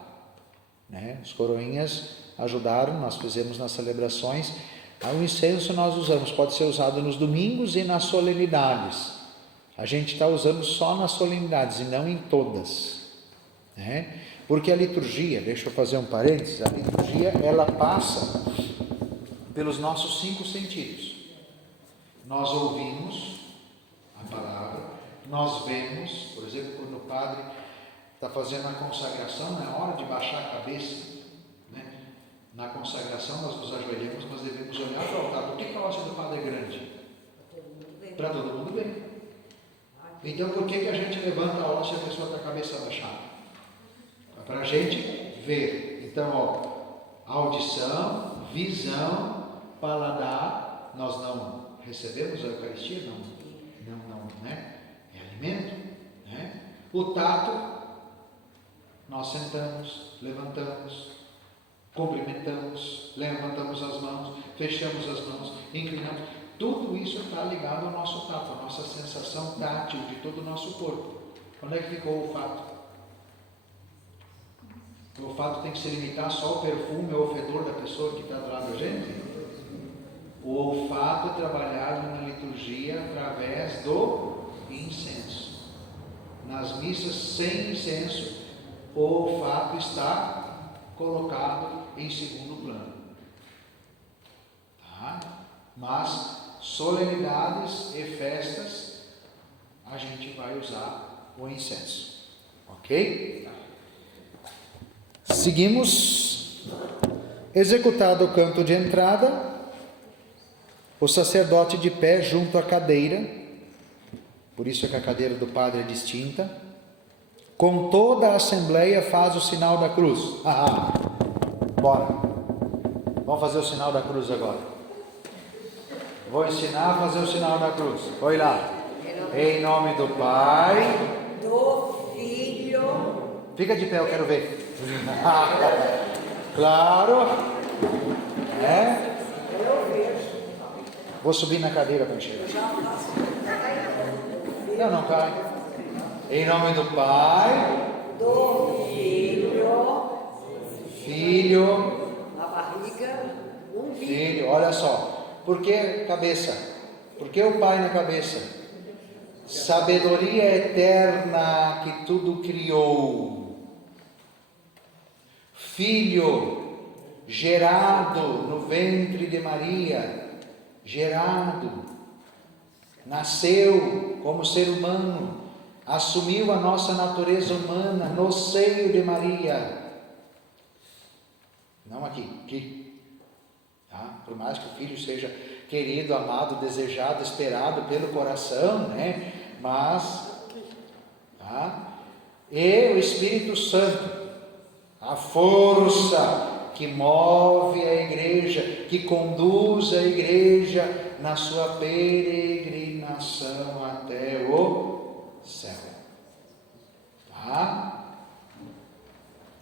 Os coroinhas ajudaram, nós fizemos nas celebrações. O incenso nós usamos, pode ser usado nos domingos e nas solenidades. A gente está usando só nas solenidades e não em todas. Porque a liturgia, deixa eu fazer um parênteses, a liturgia ela passa pelos nossos 5 sentidos. Nós ouvimos a palavra, nós vemos, por exemplo, quando o padre está fazendo a consagração, não é hora de baixar a cabeça. Na consagração nós nos ajoelhamos, mas devemos olhar para o altar. Por que a hóstia do padre é grande? Para todo mundo ver. Então por que a gente levanta a hóstia e a pessoa está com a cabeça baixada? Para a gente ver. Então, audição, visão, paladar. Nós não recebemos a Eucaristia? Não, é alimento. O tato, nós sentamos, levantamos, cumprimentamos, levantamos as mãos, fechamos as mãos, inclinamos. Tudo isso está ligado ao nosso tato, à nossa sensação tátil de todo o nosso corpo. Onde é que ficou o olfato? O olfato tem que se limitar só ao perfume ou ao fedor da pessoa que está do lado da gente? O olfato é trabalhado na liturgia através do incenso. Nas missas sem incenso, o olfato está colocado em segundo plano. Tá? Mas solenidades e festas a gente vai usar o incenso. Ok? Seguimos. Executado o canto de entrada, o sacerdote de pé junto à cadeira, por isso é que a cadeira do padre é distinta, com toda a assembleia faz o sinal da cruz. Bora, vamos fazer o sinal da cruz agora. Vou ensinar a fazer o sinal da cruz. Foi lá. Em nome do Pai, do Filho. Fica de pé, eu quero ver. Claro. Vou subir na cadeira para enxergar. Não cai. Em nome do Pai, Do Filho, na barriga, Filho. Olha só. Por que cabeça? Por que o Pai na cabeça? Sabedoria eterna que tudo criou. Filho, gerado no ventre de Maria, nasceu como ser humano, assumiu a nossa natureza humana no seio de Maria. Não aqui. Tá? Por mais que o Filho seja querido, amado, desejado, esperado pelo coração, mas, tá? E o Espírito Santo, a força que move a igreja, que conduz a igreja na sua peregrinação até o céu. Tá?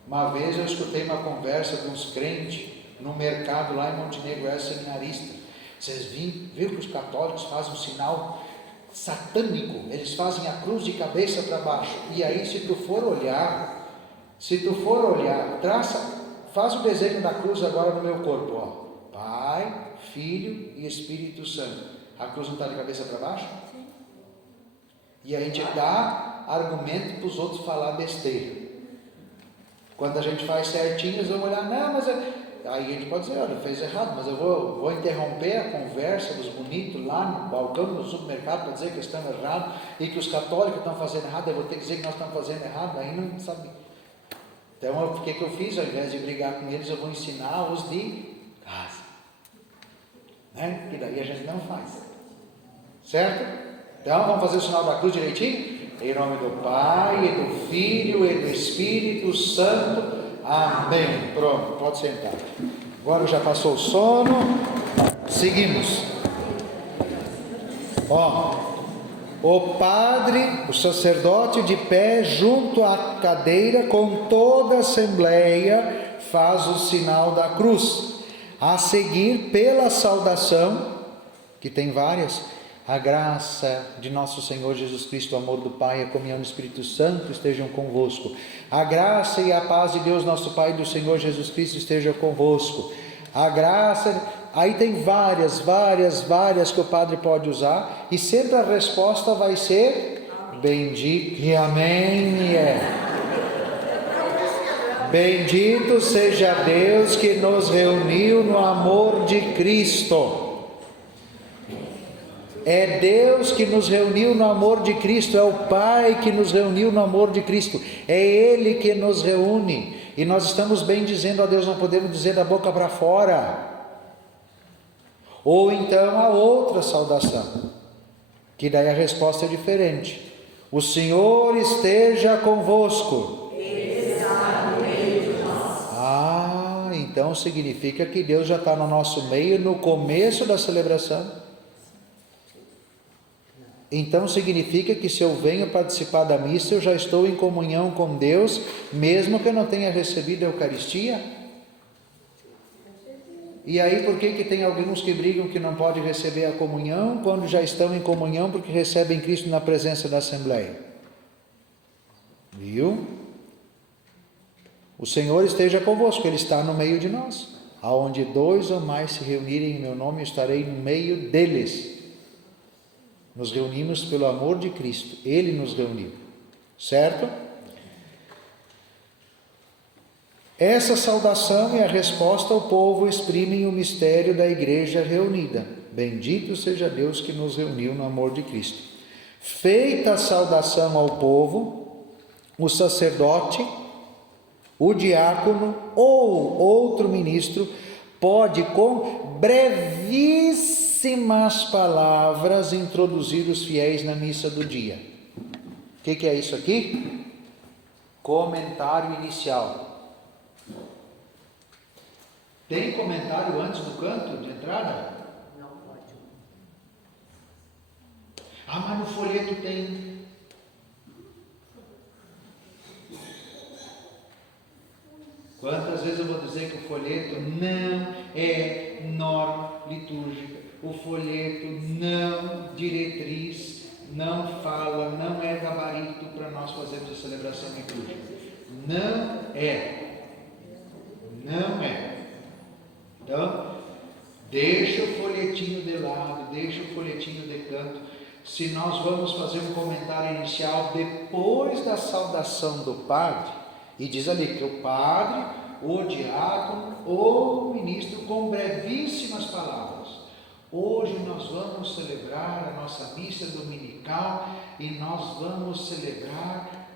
Uma vez eu escutei uma conversa de uns crentes no mercado lá em Montenegro, era seminarista. Vocês viram que os católicos fazem um sinal satânico, eles fazem a cruz de cabeça para baixo. E aí se tu for olhar, faz o desenho da cruz agora no meu corpo, ó. Pai, Filho e Espírito Santo. A cruz não está de cabeça para baixo? Sim. E a gente dá argumento para os outros falar besteira. Quando a gente faz certinho, eles vão olhar, não, mas aí a gente pode dizer, olha, fez errado, mas eu vou interromper a conversa dos bonitos lá no balcão do supermercado para dizer que estamos errados e que os católicos estão fazendo errado, eu vou ter que dizer que nós estamos fazendo errado, aí não sabe. Então, o que eu fiz? Ao invés de brigar com eles, eu vou ensinar os de casa. Né? Que daí a gente não faz. Certo? Então, vamos fazer o sinal da cruz direitinho? Em nome do Pai, e do Filho, e do Espírito Santo. Amém. Pronto, pode sentar. Agora já passou o sono. Seguimos. O padre, o sacerdote de pé junto à cadeira, com toda a assembleia, faz o sinal da cruz. A seguir, pela saudação, que tem várias, a graça de nosso Senhor Jesus Cristo, o amor do Pai, a comunhão do Espírito Santo estejam convosco. A graça e a paz de Deus, nosso Pai, e do Senhor Jesus Cristo estejam convosco. A graça, aí tem várias que o padre pode usar, e sempre a resposta vai ser bendito, e amém, Bendito seja Deus que nos reuniu no amor de Cristo. É Deus que nos reuniu no amor de Cristo, é o Pai que nos reuniu no amor de Cristo, é Ele que nos reúne, e nós estamos bem dizendo a Deus, não podemos dizer da boca para fora. Ou então a outra saudação, que daí a resposta é diferente. O Senhor esteja convosco. Ele está no meio de nós. Então significa que Deus já está no nosso meio no começo da celebração. Então significa que se eu venho participar da missa, eu já estou em comunhão com Deus, mesmo que eu não tenha recebido a Eucaristia? E aí por que tem alguns que brigam que não pode receber a comunhão, quando já estão em comunhão porque recebem Cristo na presença da Assembleia? Viu? O Senhor esteja convosco, Ele está no meio de nós. Aonde 2 ou mais se reunirem em meu nome, eu estarei no meio deles. Nos reunimos pelo amor de Cristo, Ele nos reuniu, certo? Essa saudação e a resposta ao povo exprimem o mistério da igreja reunida. Bendito seja Deus que nos reuniu no amor de Cristo. Feita a saudação ao povo, o sacerdote, o diácono ou outro ministro pode, com brevíssimas palavras, introduzir os fiéis na missa do dia. O que é isso aqui? Comentário inicial. Tem comentário antes do canto de entrada? Não pode. Mas no folheto tem. Quantas vezes eu vou dizer que o folheto não é norma litúrgica, o folheto não diretriz, não fala, não é gabarito para nós fazermos a celebração litúrgica. Não é. Não é. Então, deixa o folhetinho de lado, deixa o folhetinho de canto. Se nós vamos fazer um comentário inicial depois da saudação do padre, e diz ali que o padre, o diácono ou o ministro, com brevíssimas palavras. Hoje nós vamos celebrar a nossa missa dominical e nós vamos celebrar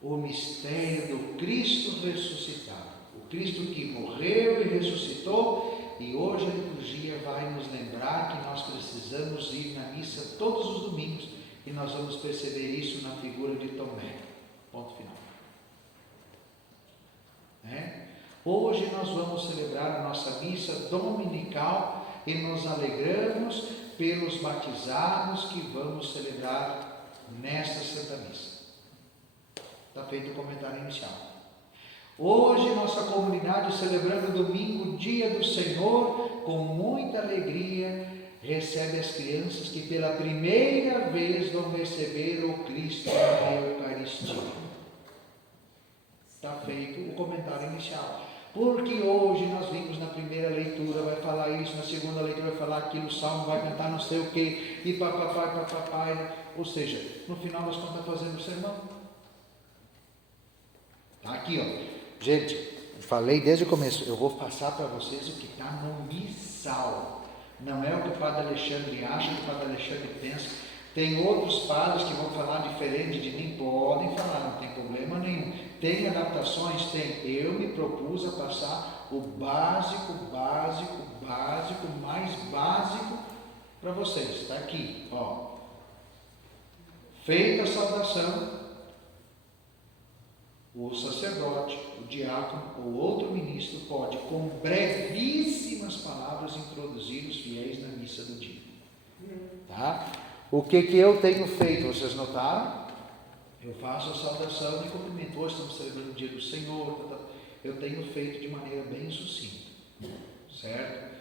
o mistério do Cristo ressuscitado. O Cristo que morreu e ressuscitou, e hoje a liturgia vai nos lembrar que nós precisamos ir na missa todos os domingos, e nós vamos perceber isso na figura de Tomé. Ponto final. Hoje nós vamos celebrar a nossa missa dominical e nos alegramos pelos batizados que vamos celebrar nesta Santa Missa. Está feito o comentário inicial. Hoje nossa comunidade, celebrando o domingo, dia do Senhor, com muita alegria, recebe as crianças que pela primeira vez vão receber o Cristo na Eucaristia. Está feito o comentário inicial. Porque hoje nós vimos na primeira leitura, vai falar isso, na segunda leitura vai falar aquilo, o salmo vai cantar não sei o que, e papai, ou seja, no final nós estamos fazendo o sermão. Está aqui, ó. Gente, falei desde o começo, eu vou passar para vocês o que está no missal. Não é o que o Padre Alexandre acha, o que o Padre Alexandre pensa. Tem outros padres que vão falar diferente de mim, podem falar, não tem problema nenhum. Tem adaptações? Tem. Eu me propus a passar o básico, mais básico para vocês. Está aqui, ó. Feita a saudação, o sacerdote, o diácono ou outro ministro pode, com brevíssimas palavras, introduzir os fiéis na missa do dia. Tá? O que eu tenho feito? Vocês notaram? Eu faço a saudação e cumprimento. Hoje estamos celebrando o dia do Senhor. Eu tenho feito de maneira bem sucinta. Certo?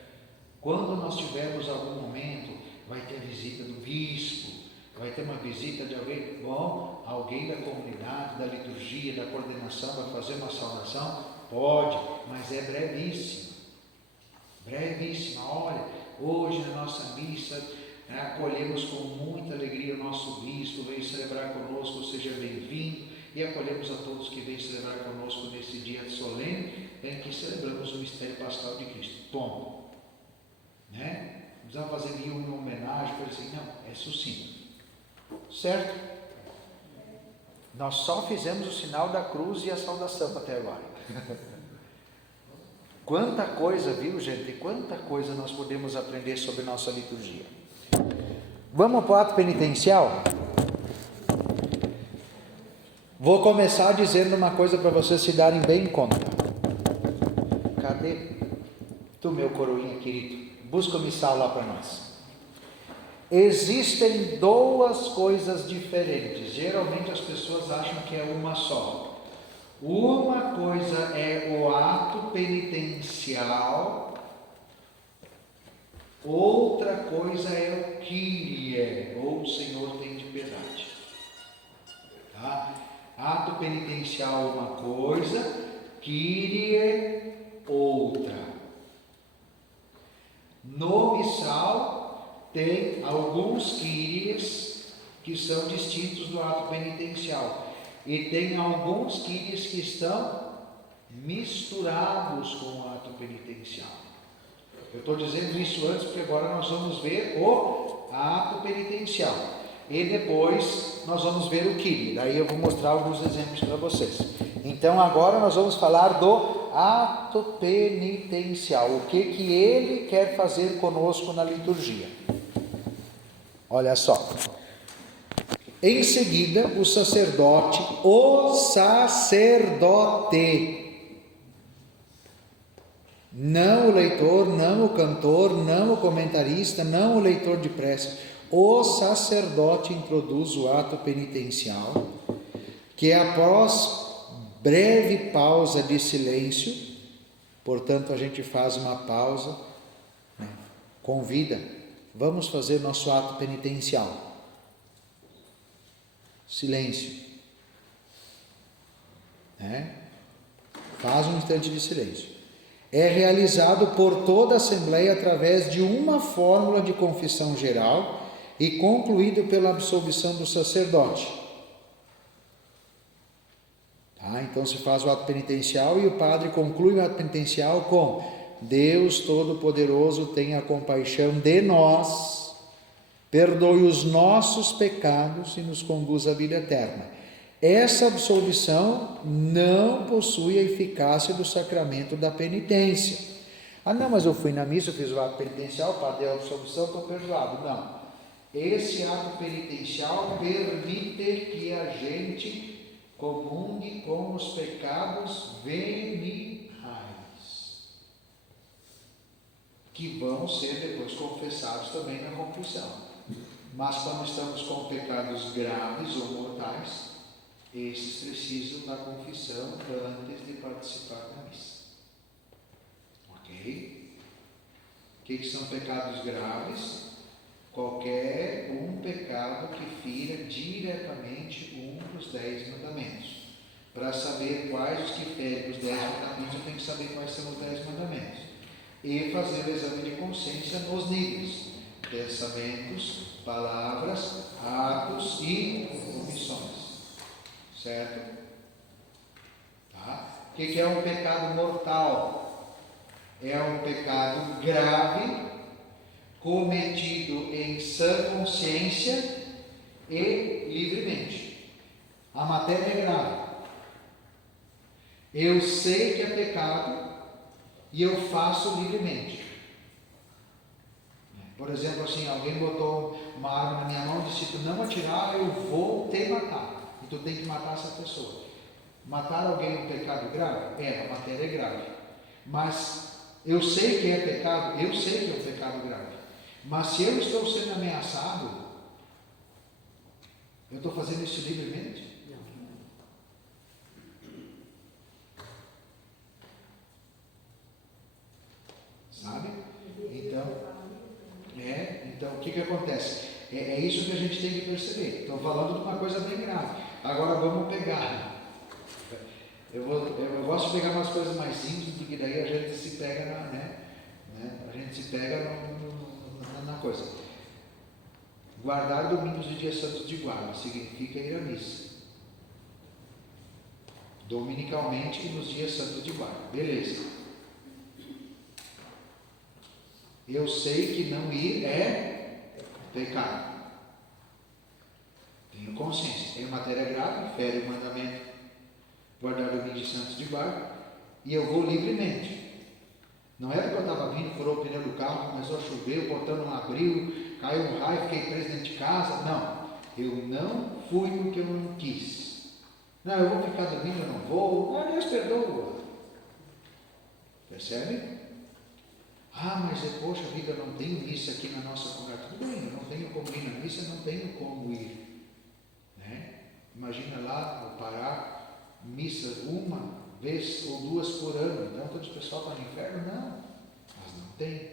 Quando nós tivermos algum momento, vai ter a visita do bispo, vai ter uma visita de alguém, bom, alguém da comunidade, da liturgia, da coordenação vai fazer uma saudação? Pode, mas é brevíssima. Brevíssima. Olha, hoje na nossa missa, acolhemos com muita alegria o nosso bispo, veio celebrar conosco, seja bem-vindo, e acolhemos a todos que vêm celebrar conosco nesse dia solene, em que celebramos o mistério pascal de Cristo. Ponto. Né? Não precisamos fazer nenhuma homenagem, coisa assim, não, é sucinto. Certo? Nós só fizemos o sinal da cruz e a saudação até agora. Quanta coisa, viu, gente? Quanta coisa nós podemos aprender sobre nossa liturgia. Vamos para o ato penitencial? Vou começar dizendo uma coisa para vocês se darem bem conta. Cadê tu, meu coroinha querido? Busca o missal lá para nós. Existem duas coisas diferentes. Geralmente as pessoas acham que é uma só. Uma coisa é o ato penitencial, outra coisa é o Kyrie, ou o Senhor tem de piedade. Tá? Ato penitencial uma coisa, Kyrie outra. No missal tem alguns Kyries que são distintos do ato penitencial. E tem alguns Kyries que estão misturados com o ato penitencial. Eu estou dizendo isso antes porque agora nós vamos ver o ato penitencial. E depois nós vamos ver o Kyrie. Daí eu vou mostrar alguns exemplos para vocês. Então agora nós vamos falar do ato penitencial. O que ele quer fazer conosco na liturgia. Olha só. Em seguida, o sacerdote, não o leitor, não o cantor, não o comentarista, não o leitor de preces, o sacerdote introduz o ato penitencial, que após breve pausa de silêncio, portanto a gente faz uma pausa, né? Convida, vamos fazer nosso ato penitencial. Silêncio, né? Faz um instante de silêncio. É realizado por toda a Assembleia através de uma fórmula de confissão geral e concluído pela absolvição do sacerdote. Tá? Então se faz o ato penitencial e o padre conclui o ato penitencial com: Deus Todo-Poderoso tenha compaixão de nós, perdoe os nossos pecados e nos conduz à vida eterna. Essa absolvição não possui a eficácia do sacramento da penitência. Ah não, mas eu fui na missa, eu fiz o ato penitencial, o padre deu a absolvição, estou perdoado. Não. Esse ato penitencial permite que a gente comungue com os pecados veniais, que vão ser depois confessados também na confissão. Mas quando estamos com pecados graves ou mortais, esses precisam da confissão antes de participar da missa. Ok? O que são pecados graves? Qualquer um pecado que fira diretamente um dos 10 mandamentos. Para saber quais os que ferem os 10 mandamentos, eu tenho que saber quais são os 10 mandamentos. E fazer o exame de consciência nos níveis: pensamentos, palavras, atos e omissões. Certo? Tá? O que é um pecado mortal? É um pecado grave, cometido em sã consciência e livremente. A matéria é grave. Eu sei que é pecado e eu faço livremente. Por exemplo, assim, alguém botou uma arma na minha mão e disse: tu não atirar, eu vou te matar. E tu tem que matar essa pessoa. Matar alguém é um pecado grave? É, a matéria é grave. Mas eu sei que é pecado, eu sei que é um pecado grave. Mas se eu estou sendo ameaçado, eu estou fazendo isso livremente? Sabe? Então o que acontece? É isso que a gente tem que perceber. Estou falando de uma coisa bem grave. Agora vamos pegar. Eu gosto de pegar umas coisas mais simples, porque daí a gente se pega a gente se pega na coisa. Guardar domingos e dias santos de guarda significa ir à missa. Dominicalmente e nos dias santos de guarda. Beleza. Eu sei que não ir é pecado. Tenho consciência. Tenho matéria grave, fere o mandamento, guardar domingos e santos de guarda, e eu vou livremente. Não é porque eu estava vindo, furou o pneu do carro, começou a chover, o portão não abriu, caiu um raio, fiquei preso dentro de casa. Não, eu não fui porque eu não quis. Não, eu vou ficar dormindo, eu não vou. Ah, Deus perdoa. Percebe? Ah, mas poxa vida, eu não tenho missa aqui na nossa congregação. Tudo bem, eu não tenho como ir na missa, eu não tenho como ir. Imagina lá, no Pará, missa uma vez ou duas por ano. Então todo o pessoal está no inferno? Não, mas não tem.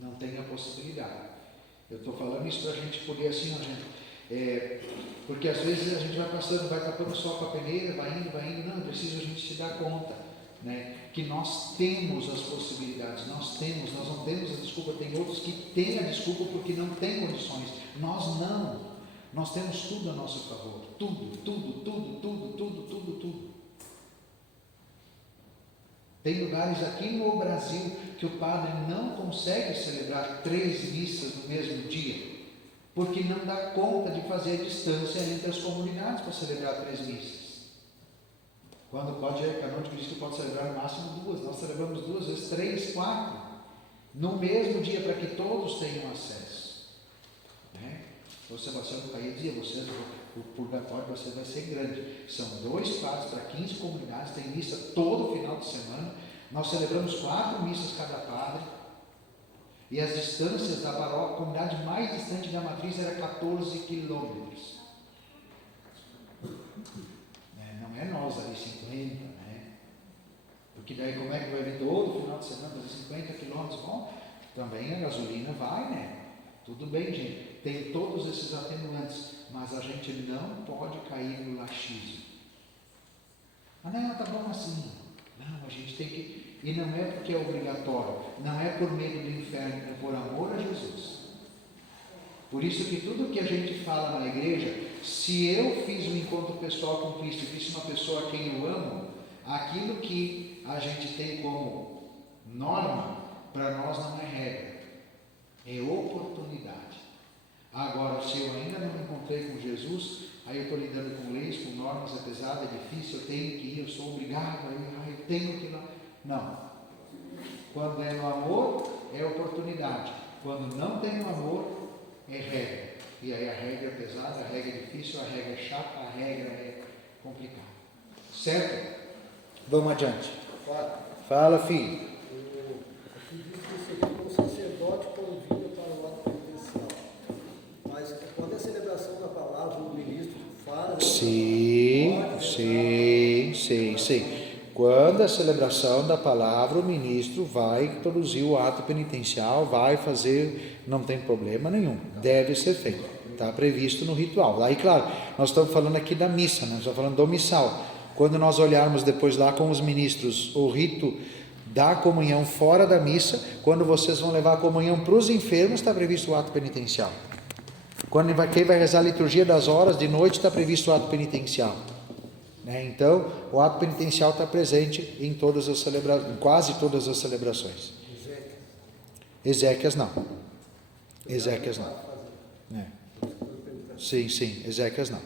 Não tem a possibilidade. Eu estou falando isso para a gente poder assim, porque às vezes a gente vai passando, vai tapando o sol com a peneira, vai indo, não, precisa a gente se dar conta, que nós temos as possibilidades, nós não temos a desculpa. Tem outros que têm a desculpa porque não têm condições, nós não. Nós temos tudo a nosso favor, tudo. Tem lugares aqui no Brasil que o padre não consegue celebrar 3 missas no mesmo dia, porque não dá conta de fazer a distância entre as comunidades para celebrar 3 missas. Quando pode, a canônica de Cristo pode celebrar no máximo 2, nós celebramos 2 vezes, 3, 4, no mesmo dia, para que todos tenham acesso. O Sebastião Caia dizia: o purgatório de você vai ser grande. São 2 padres para 15 comunidades, tem missa todo final de semana. Nós celebramos 4 missas cada padre. E as distâncias da paróquia, a comunidade mais distante da matriz era 14 quilômetros. Não é nós ali 50, porque daí como é que vai vir todo final de semana fazer 50 quilômetros? Bom, também a gasolina vai, Tudo bem, gente. Tem todos esses atenuantes, mas a gente não pode cair no laxismo. Não, tá bom assim. Não, a gente tem que... E não é porque é obrigatório, não é por medo do inferno, é por amor a Jesus. Por isso que tudo que a gente fala na igreja, se eu fiz um encontro pessoal com Cristo e fiz uma pessoa a quem eu amo, aquilo que a gente tem como norma, para nós não é regra, é oportunidade. Agora, se eu ainda não me encontrei com Jesus, aí eu estou lidando com leis, com normas, é pesado, é difícil, eu tenho que ir, eu sou obrigado, eu tenho que ir lá. Não. Quando é no amor, é oportunidade. Quando não tem no amor, é regra. E aí a regra é pesada, a regra é difícil, a regra é chata, a regra é complicada. Certo? Vamos adiante. Fala, filho. Aqui diz que o sacerdote convida para o ato penitencial. Mas quando é a celebração da palavra, o ministro faz... Sim. Quando a celebração da palavra, o ministro vai introduzir o ato penitencial, vai fazer, não tem problema nenhum, deve ser feito, está previsto no ritual. Aí, claro, nós estamos falando aqui da missa, nós estamos falando do missal. Quando nós olharmos depois lá com os ministros, o rito da comunhão fora da missa, quando vocês vão levar a comunhão para os enfermos, está previsto o ato penitencial. Quem vai rezar a liturgia das horas de noite, está previsto o ato penitencial. né? Então, o ato penitencial está presente em todas as celebrações, em quase todas as celebrações. Ezequias não. Ezequias não. É. Sim, Ezequias não.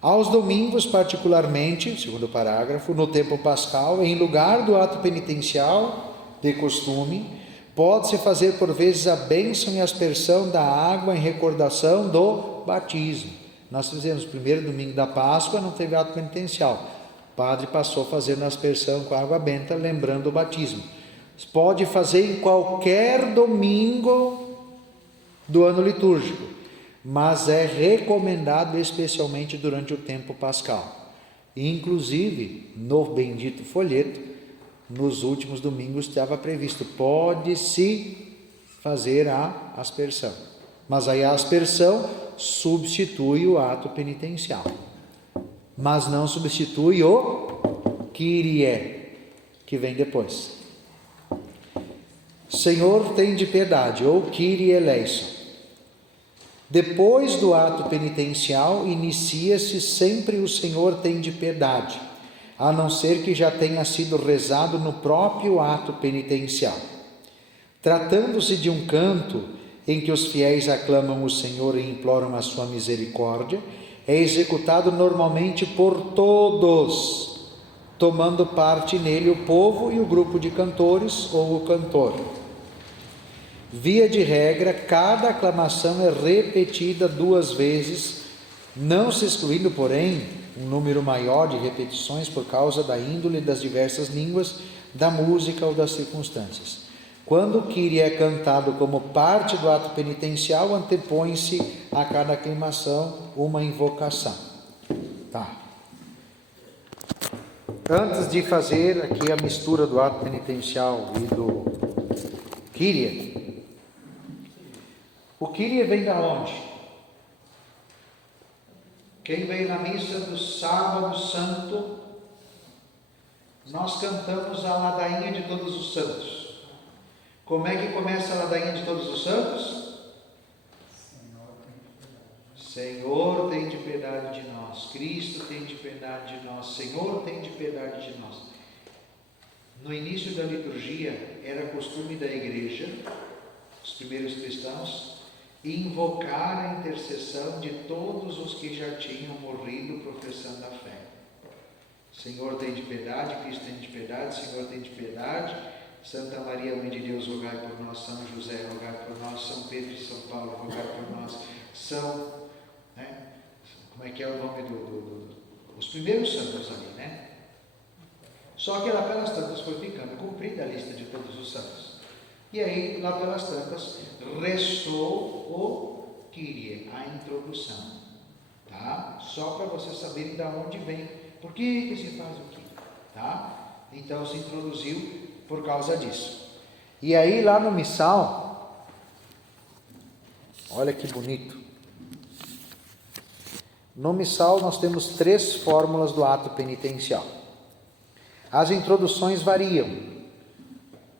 Aos domingos, particularmente, segundo o parágrafo, no tempo pascal, em lugar do ato penitencial de costume, pode-se fazer por vezes a bênção e aspersão da água em recordação do batismo. Nós fizemos o primeiro domingo da Páscoa, não teve ato penitencial. O padre passou fazendo a aspersão com água benta, lembrando o batismo. Pode fazer em qualquer domingo do ano litúrgico, mas é recomendado especialmente durante o tempo pascal. Inclusive, no bendito folheto, nos últimos domingos estava previsto, pode-se fazer a aspersão. Mas aí a aspersão substitui o ato penitencial, mas não substitui o Kyrie, que vem depois. Senhor, tem de piedade, ou Kyrie eleison. Depois do ato penitencial, inicia-se sempre o Senhor tem de piedade, a não ser que já tenha sido rezado no próprio ato penitencial. Tratando-se de um canto em que os fiéis aclamam o Senhor e imploram a sua misericórdia, é executado normalmente por todos, tomando parte nele o povo e o grupo de cantores ou o cantor. Via de regra, cada aclamação é repetida 2 vezes, não se excluindo, porém, um número maior de repetições por causa da índole das diversas línguas, da música ou das circunstâncias. Quando o Kyrie é cantado como parte do ato penitencial, antepõe-se a cada aclamação uma invocação. Tá. Antes de fazer aqui a mistura do ato penitencial e do Kyrie, o Kyrie vem da onde? Quem veio na missa do Sábado Santo, nós cantamos a ladainha de todos os santos. Como é que começa a ladainha de todos os santos? Senhor, tem de piedade de nós. Cristo, tem de piedade de nós. Senhor, tem de piedade de nós. No início da liturgia, era costume da igreja, os primeiros cristãos, invocar a intercessão de todos os que já tinham morrido professando a fé. Senhor, tem de piedade. Cristo, tem de piedade. Senhor, tem de piedade. Santa Maria, Mãe de Deus, rogai por nós. São José, rogai por nós. São Pedro e São Paulo, rogai por nós. São, né? Como é que é o nome os primeiros santos ali, né? Só que lá pelas tantas foi ficando cumprida a lista de todos os santos. E aí, lá pelas tantas, restou o Kyrie, a introdução, tá? Só para vocês saberem de onde vem, por que se faz o Kyrie, tá? Então se introduziu por causa disso. E aí lá no missal, olha que bonito. No missal nós temos 3 fórmulas do ato penitencial. As introduções variam.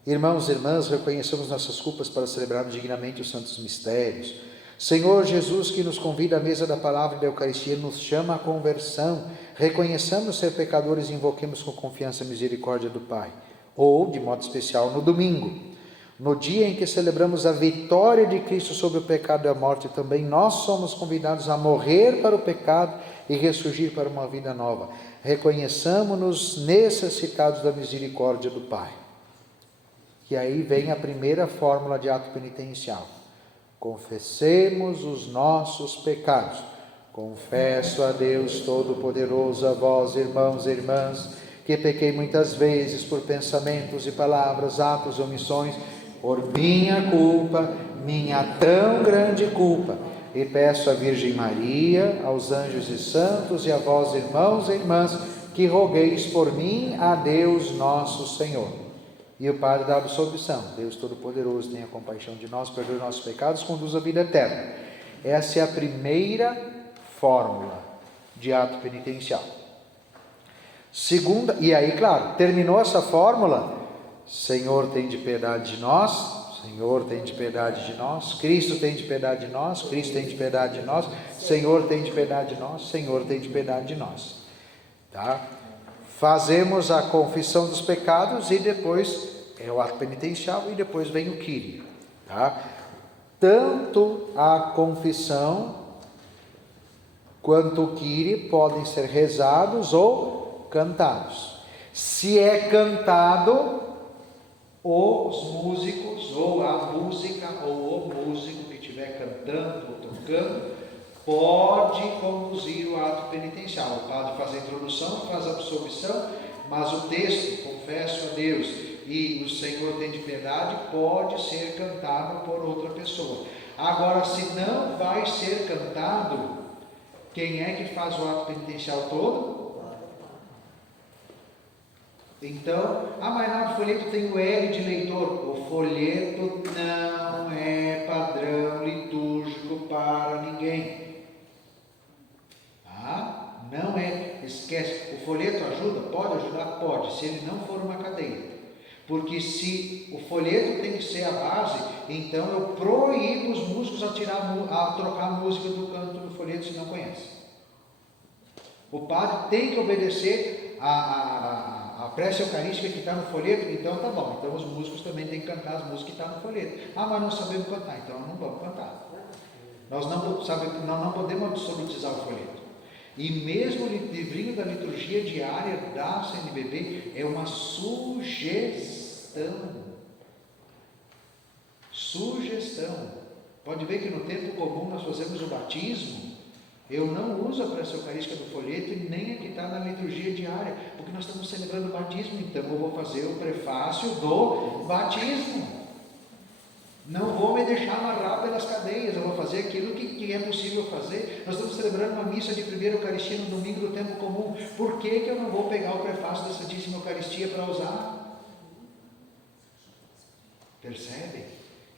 Irmãos e irmãs, reconhecemos nossas culpas para celebrarmos dignamente os santos mistérios. Senhor Jesus, que nos convida à mesa da palavra e da Eucaristia, nos chama à conversão. Reconheçamos ser pecadores e invoquemos com confiança a misericórdia do Pai. Ou, de modo especial, no domingo, no dia em que celebramos a vitória de Cristo sobre o pecado e a morte, também nós somos convidados a morrer para o pecado e ressurgir para uma vida nova. Reconheçamos-nos necessitados da misericórdia do Pai. E aí vem a primeira fórmula de ato penitencial. Confessemos os nossos pecados. Confesso a Deus Todo-Poderoso, a vós, irmãos e irmãs, que pequei muitas vezes por pensamentos e palavras, atos e omissões, por minha culpa, minha tão grande culpa. E peço à Virgem Maria, aos anjos e santos e a vós, irmãos e irmãs, que rogueis por mim a Deus nosso Senhor. E o Padre da absolvição. Deus Todo-Poderoso, tenha compaixão de nós, perdoe nossos pecados, conduz à vida eterna. Essa é a primeira fórmula de ato penitencial. Segunda, e aí, claro, terminou essa fórmula, Senhor, tem de piedade de nós, Senhor, tem de piedade de nós, Cristo tem de piedade de nós, Cristo tem de piedade de nós, Senhor, tem de piedade de nós, Senhor, tem de piedade de nós. tá? Fazemos a confissão dos pecados e depois é o ato penitencial e depois vem o Kyrie, tá? Tanto a confissão quanto o Kyrie podem ser rezados ou cantados. Se é cantado, os músicos, ou a música, ou o músico que estiver cantando ou tocando, pode conduzir o ato penitencial. O padre faz a introdução, faz a absolvição, mas o texto, confesso a Deus e o Senhor tem de piedade, pode ser cantado por outra pessoa. Agora, se não vai ser cantado, quem é que faz o ato penitencial todo? Então, mas no folheto tem o L de leitor. O folheto não é padrão litúrgico para ninguém. Tá? Não é. Esquece. O folheto ajuda? Pode ajudar? Pode, se ele não for uma cadeia. Porque se o folheto tem que ser a base, então eu proíbo os músicos a trocar a música do canto do folheto se não conhece. O padre tem que obedecer a prece eucarística que está no folheto, então tá bom. Então os músicos também têm que cantar as músicas que estão no folheto. Mas não sabemos cantar, então não vamos cantar. Nós não podemos absolutizar o folheto. E mesmo o livrinho da liturgia diária da CNBB é uma sugestão. Sugestão. Pode ver que no tempo comum nós fazemos o batismo. Eu não uso a prece eucarística do folheto e nem a que está na liturgia diária, porque nós estamos celebrando o batismo, então eu vou fazer o prefácio do batismo. Não vou me deixar amarrar pelas cadeias, eu vou fazer aquilo que é possível fazer. Nós estamos celebrando uma missa de primeira Eucaristia no domingo do tempo comum. Por que eu não vou pegar o prefácio da Santíssima Eucaristia para usar? Percebe?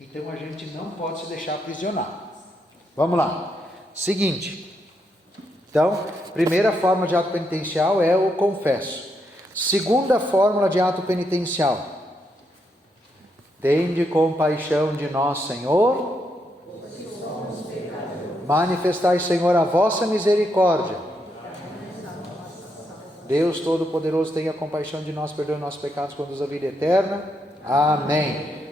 Então a gente não pode se deixar aprisionar. Vamos lá. Seguinte. Então, primeira forma de ato penitencial é o confesso. Segunda fórmula de ato penitencial. Tende compaixão de nós, Senhor. Manifestai, Senhor, a vossa misericórdia. Deus Todo-Poderoso, tenha compaixão de nós, perdoe nossos pecados, conduz à vida eterna. Amém.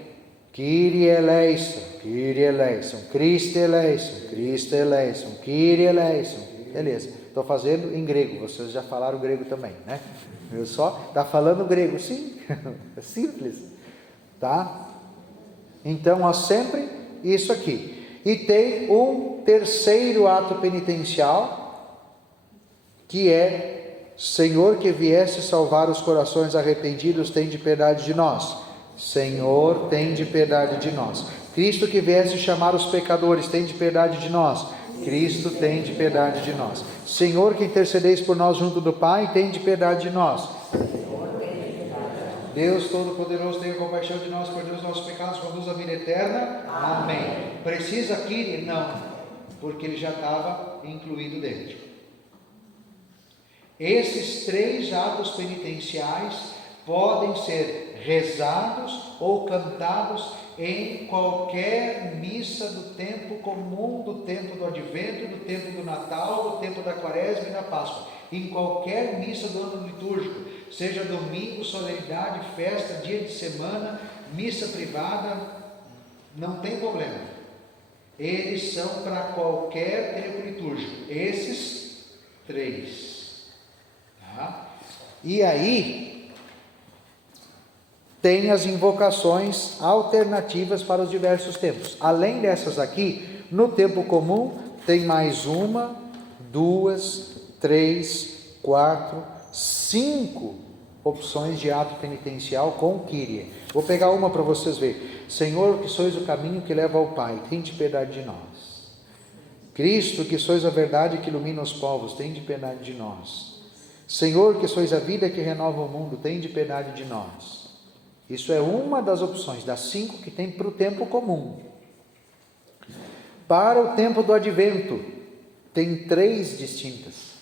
Kyrie eleison, Kyrie eleison, Christe eleison, Christe eleison, Kyrie eleison. Beleza, estou fazendo em grego, vocês já falaram grego também, né? Eu só, está falando grego, sim, é simples, tá? Então, ó, sempre isso aqui. E tem um terceiro ato penitencial, que é: Senhor, que viesse salvar os corações arrependidos, tende piedade de nós. Senhor, tende piedade de nós. Cristo, que viesse chamar os pecadores, tende piedade de nós. Cristo, tende piedade de nós. Senhor, que intercedeis por nós junto do Pai, tende piedade de nós. Deus Todo-Poderoso, tenha compaixão de nós, perdoe os nossos pecados, conduz à vida eterna. Amém. Precisa Kyrie? Não, porque ele já estava incluído dentro. Esses três atos penitenciais podem ser rezados ou cantados em qualquer missa do tempo comum, do tempo do Advento, do tempo do Natal, do tempo da Quaresma e da Páscoa. Em qualquer missa do ano litúrgico, seja domingo, solenidade, festa, dia de semana, missa privada, não tem problema. Eles são para qualquer tempo litúrgico. Esses três. Tá? E aí tem as invocações alternativas para os diversos tempos. Além dessas aqui, no tempo comum, tem mais uma, duas, 3, 4, 5 opções de ato penitencial com Kyrie. Vou pegar uma para vocês verem. Senhor, que sois o caminho que leva ao Pai, tende piedade de nós. Cristo, que sois a verdade que ilumina os povos, tende piedade de nós. Senhor, que sois a vida que renova o mundo, tende piedade de nós. Isso é uma das opções, das 5 que tem para o tempo comum. Para o tempo do Advento, tem 3 distintas.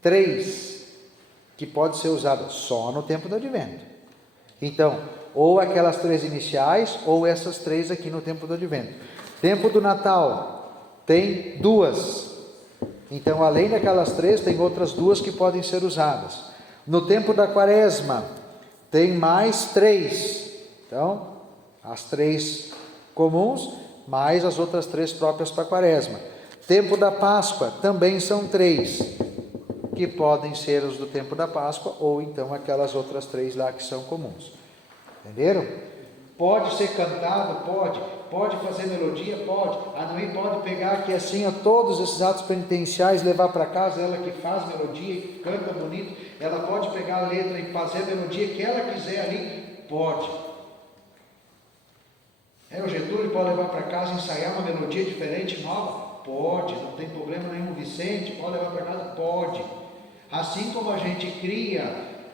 3 que pode ser usada só no tempo do Advento. Então, ou aquelas 3 iniciais, ou essas 3 aqui no tempo do Advento. Tempo do Natal, tem 2. Então, além daquelas 3, tem outras 2 que podem ser usadas. No tempo da quaresma, tem mais 3. Então, as 3 comuns, mais as outras 3 próprias para a quaresma. Tempo da Páscoa, também são 3, que podem ser os do tempo da Páscoa, ou então aquelas outras 3 lá que são comuns. Entenderam? Pode ser cantado? Pode. Pode fazer melodia? Pode. A Noemi pode pegar aqui assim, todos esses atos penitenciais, levar para casa, ela que faz melodia e canta bonito, ela pode pegar a letra e fazer a melodia que ela quiser ali? Pode. O Getúlio pode levar para casa e ensaiar uma melodia diferente, nova? Pode, não tem problema nenhum. Vicente pode levar para casa? Pode. Assim como a gente cria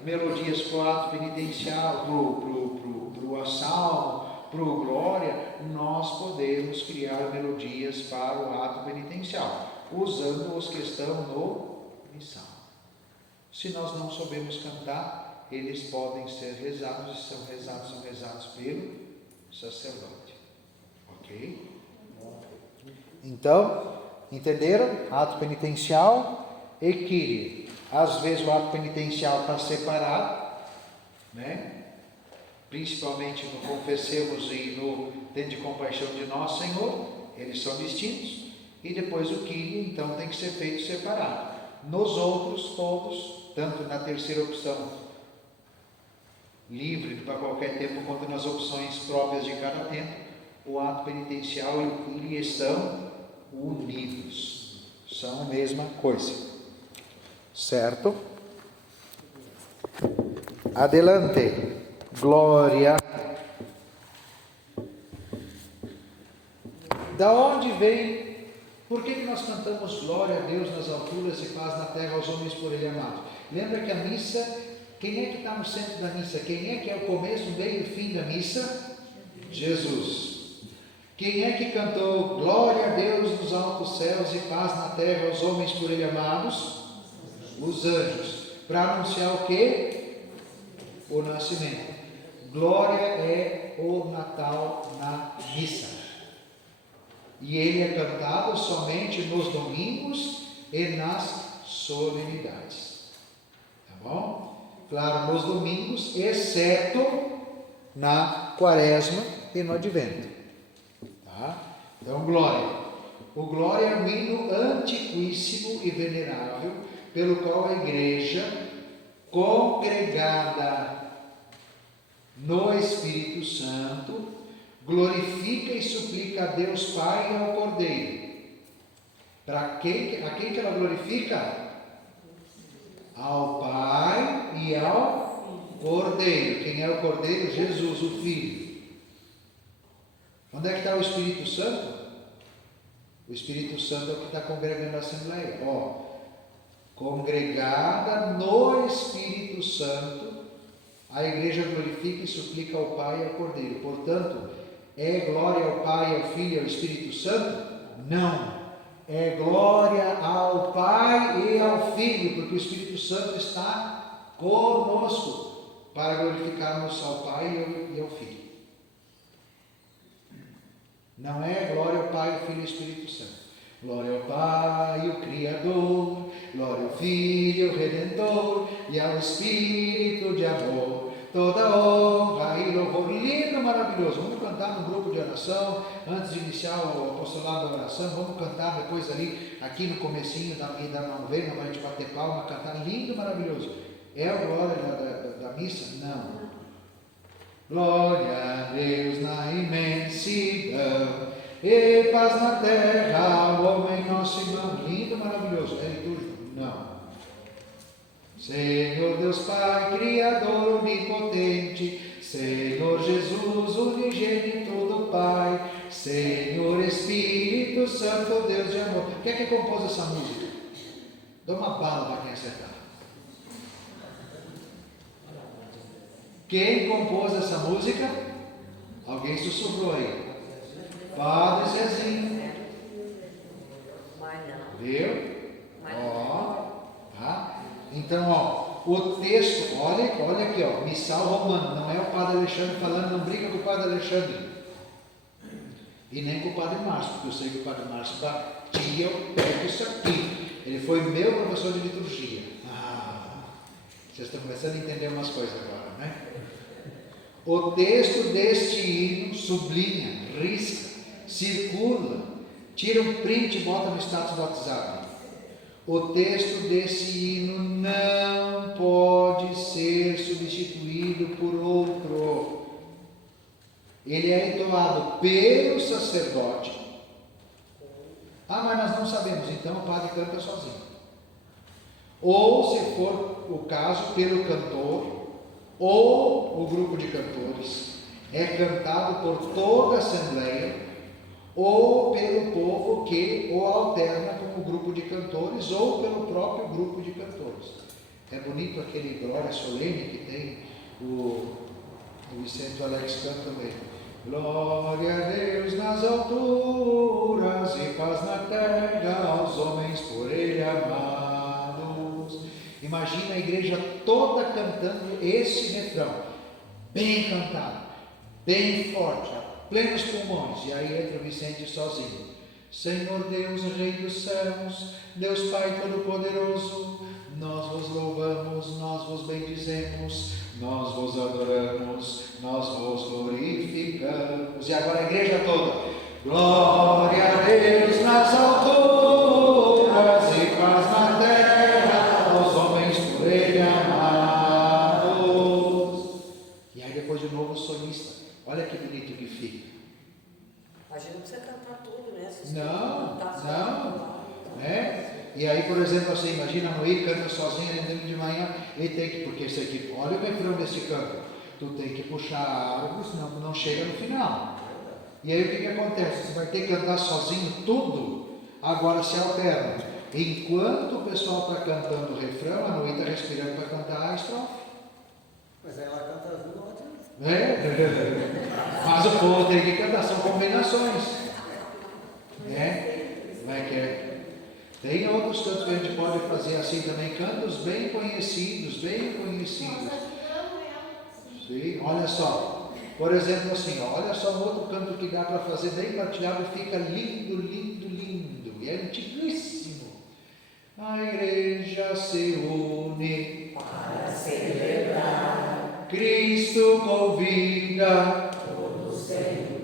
melodias para o ato penitencial, para o salmo, para o glória, nós podemos criar melodias para o ato penitencial, usando os que estão no missal. Se nós não soubermos cantar, eles podem ser rezados, e são rezados pelo sacerdote. Ok? Então, entenderam? Ato penitencial e Kyrie. Às vezes o ato penitencial está separado, né? Principalmente no Confessemos e no Tende Compaixão de Nosso Senhor, eles são distintos. E depois o Kyrie, então, tem que ser feito separado. Nos outros, todos, tanto na terceira opção, livre para qualquer tempo, quanto nas opções próprias de cada tempo, o ato penitencial e o Kyrie estão unidos. São a mesma coisa. Certo? Adelante. Glória. Da onde vem? Por que nós cantamos glória a Deus nas alturas e paz na terra aos homens por Ele amados? Lembra que a missa, quem é que está no centro da missa? Quem é que é o começo, meio e fim da missa? Jesus. Quem é que cantou glória a Deus nos altos céus e paz na terra aos homens por Ele amados? Os anjos. Para anunciar o quê? O nascimento. Glória é o Natal na missa. E ele é cantado somente nos domingos e nas solenidades. Tá bom? Claro, nos domingos, exceto na quaresma e no advento. Tá? Então, glória. O glória é um hino antiquíssimo e venerável, pelo qual a igreja, congregada no Espírito Santo, glorifica e suplica a Deus Pai e ao Cordeiro. A quem que ela glorifica? Ao Pai e ao Cordeiro. Quem é o Cordeiro? Jesus, o Filho. Onde é que está o Espírito Santo? O Espírito Santo é o que está congregando a Assembleia. Congregada no Espírito Santo, a igreja glorifica e suplica ao Pai e ao Cordeiro. Portanto, é glória ao Pai, ao Filho e ao Espírito Santo? Não. É glória ao Pai e ao Filho, porque o Espírito Santo está conosco para glorificarmos ao Pai e ao Filho. Não é glória ao Pai, ao Filho e ao Espírito Santo. Glória ao Pai, o Criador, glória ao Filho, o Redentor, e ao Espírito de amor, toda honra e louvor. Lindo, maravilhoso. Vamos cantar no grupo de oração, antes de iniciar o apostolado da oração, vamos cantar depois ali, aqui no comecinho da novena, para a gente bater palma, cantar lindo, maravilhoso. É a glória da missa? Não. Glória a Deus na imensidão, e paz na terra ao homem nosso irmão. Lindo, maravilhoso. É litúrgico? Não. Senhor Deus Pai, Criador onipotente, Senhor Jesus, unigênito do Pai, Senhor Espírito Santo, Deus de amor. Quem é que compôs essa música? Dá uma bala para quem acertar. Quem compôs essa música? Alguém sussurrou aí. Padre Zezinho. Viu? Tá? Então, o texto, olha aqui, missal romano, não é o Padre Alexandre falando, não briga com o Padre Alexandre. E nem com o Padre Márcio, porque eu sei que o Padre Márcio Eucaristia eu pego isso aqui. Ele foi meu professor de liturgia. Vocês estão começando a entender umas coisas agora, né? O texto deste hino sublinha, risca, circula, tira um print e bota no status do WhatsApp. O texto desse hino não pode ser substituído por outro. Ele é entoado pelo sacerdote. Mas nós não sabemos, então o padre canta sozinho. Ou, se for o caso, pelo cantor, ou o grupo de cantores. É cantado por toda a Assembleia, ou pelo povo que o alterna com o grupo de cantores, ou pelo próprio grupo de cantores. É bonito aquele Glória Solene que tem o Vicente Alex canta também. Glória a Deus nas alturas e paz na terra aos homens por Ele amados. Imagina a igreja toda cantando esse refrão, bem cantado, bem forte, a plenos pulmões, e aí entra o Vicente sozinho. Senhor Deus, Rei dos céus, Deus Pai Todo-Poderoso, nós vos louvamos, nós vos bendizemos, nós vos adoramos, nós vos glorificamos. E agora a igreja toda. Glória a Deus nas alturas e paz na terra aos homens por Ele amados. E aí depois de novo o solista. Olha que bonito que fica. A gente não precisa cantar tudo, né? Não. E aí, por exemplo, assim, imagina a Noí canta sozinha de manhã, e tem que, porque isso aqui, olha o refrão desse canto, tu tem que puxar a árvore, senão tu não chega no final. E aí o que acontece? Você vai ter que cantar sozinho tudo, agora se alterna. Enquanto o pessoal está cantando o refrão, a Noí está respirando para cantar a estrofe. Mas aí ela canta as notas. Mas o povo tem que cantar, são combinações. Como é que é? Tem outros cantos que a gente pode fazer assim também, cantos bem conhecidos, Sim, olha só, por exemplo assim, olha só um outro canto que dá para fazer bem partilhado, fica lindo, e é antiguíssimo. A igreja se une para celebrar, Cristo convida,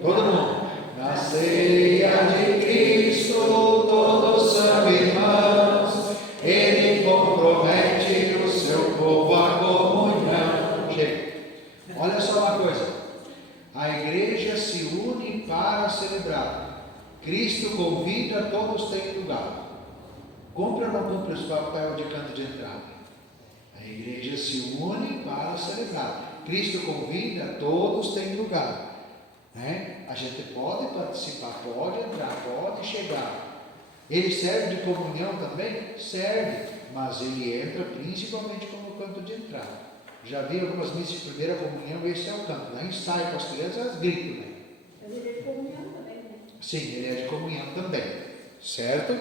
todo mundo, na ceia de Cristo, todos são irmãos, Ele compromete o seu povo à comunhão. Chega. Olha só uma coisa, a igreja se une para celebrar, Cristo convida, todos têm lugar. Cumpre ou não cumpre esse papel de canto de entrada? A igreja se une para celebrar, Cristo convida, todos têm lugar. A gente pode participar, pode entrar, pode chegar. Ele serve de comunhão também? Serve, mas ele entra principalmente como canto de entrada. Já vi algumas missas de primeira comunhão, esse é o canto. Lá ensaio com as crianças, elas gritam, né? Mas ele é de comunhão também, né? Sim, ele é de comunhão também, certo?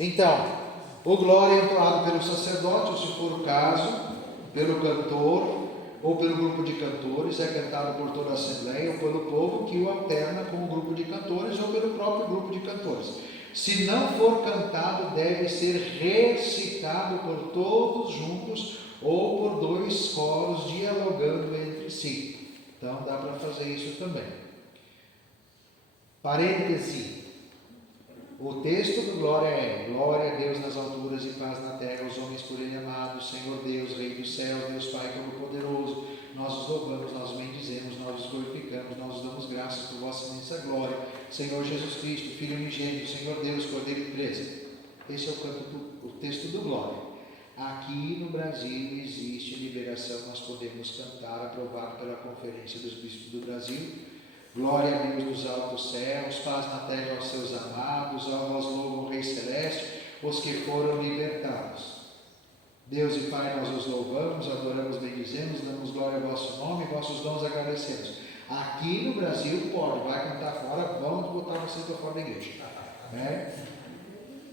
Então, o glória é entoado pelo sacerdote, ou se for o caso, pelo cantor, ou pelo grupo de cantores, é cantado por toda a Assembleia, ou pelo povo que o alterna com o grupo de cantores, ou pelo próprio grupo de cantores. Se não for cantado, deve ser recitado por todos juntos, ou por dois coros dialogando entre si. Então dá para fazer isso também. Parêntese. O texto do Glória é: Glória a Deus nas alturas e paz na terra, os homens por Ele amados, Senhor Deus, Rei dos céus, Deus Pai Todo-Poderoso, nós os louvamos, nós os bendizemos, nós os glorificamos, nós os damos graças por vossa imensa glória, Senhor Jesus Cristo, Filho unigênito, Senhor Deus, Cordeiro de Presa. Esse é o texto do Glória. Aqui no Brasil existe liberação, nós podemos cantar, aprovado pela Conferência dos Bispos do Brasil. Glória a Deus dos altos céus, paz na terra aos seus amados, ao nós louvam o Rei Celeste, os que foram libertados. Deus e Pai, nós os louvamos, adoramos, bendizemos, damos glória ao vosso nome, vossos dons agradecemos. Aqui no Brasil pode, vai cantar fora, vamos botar vocês para fora da igreja.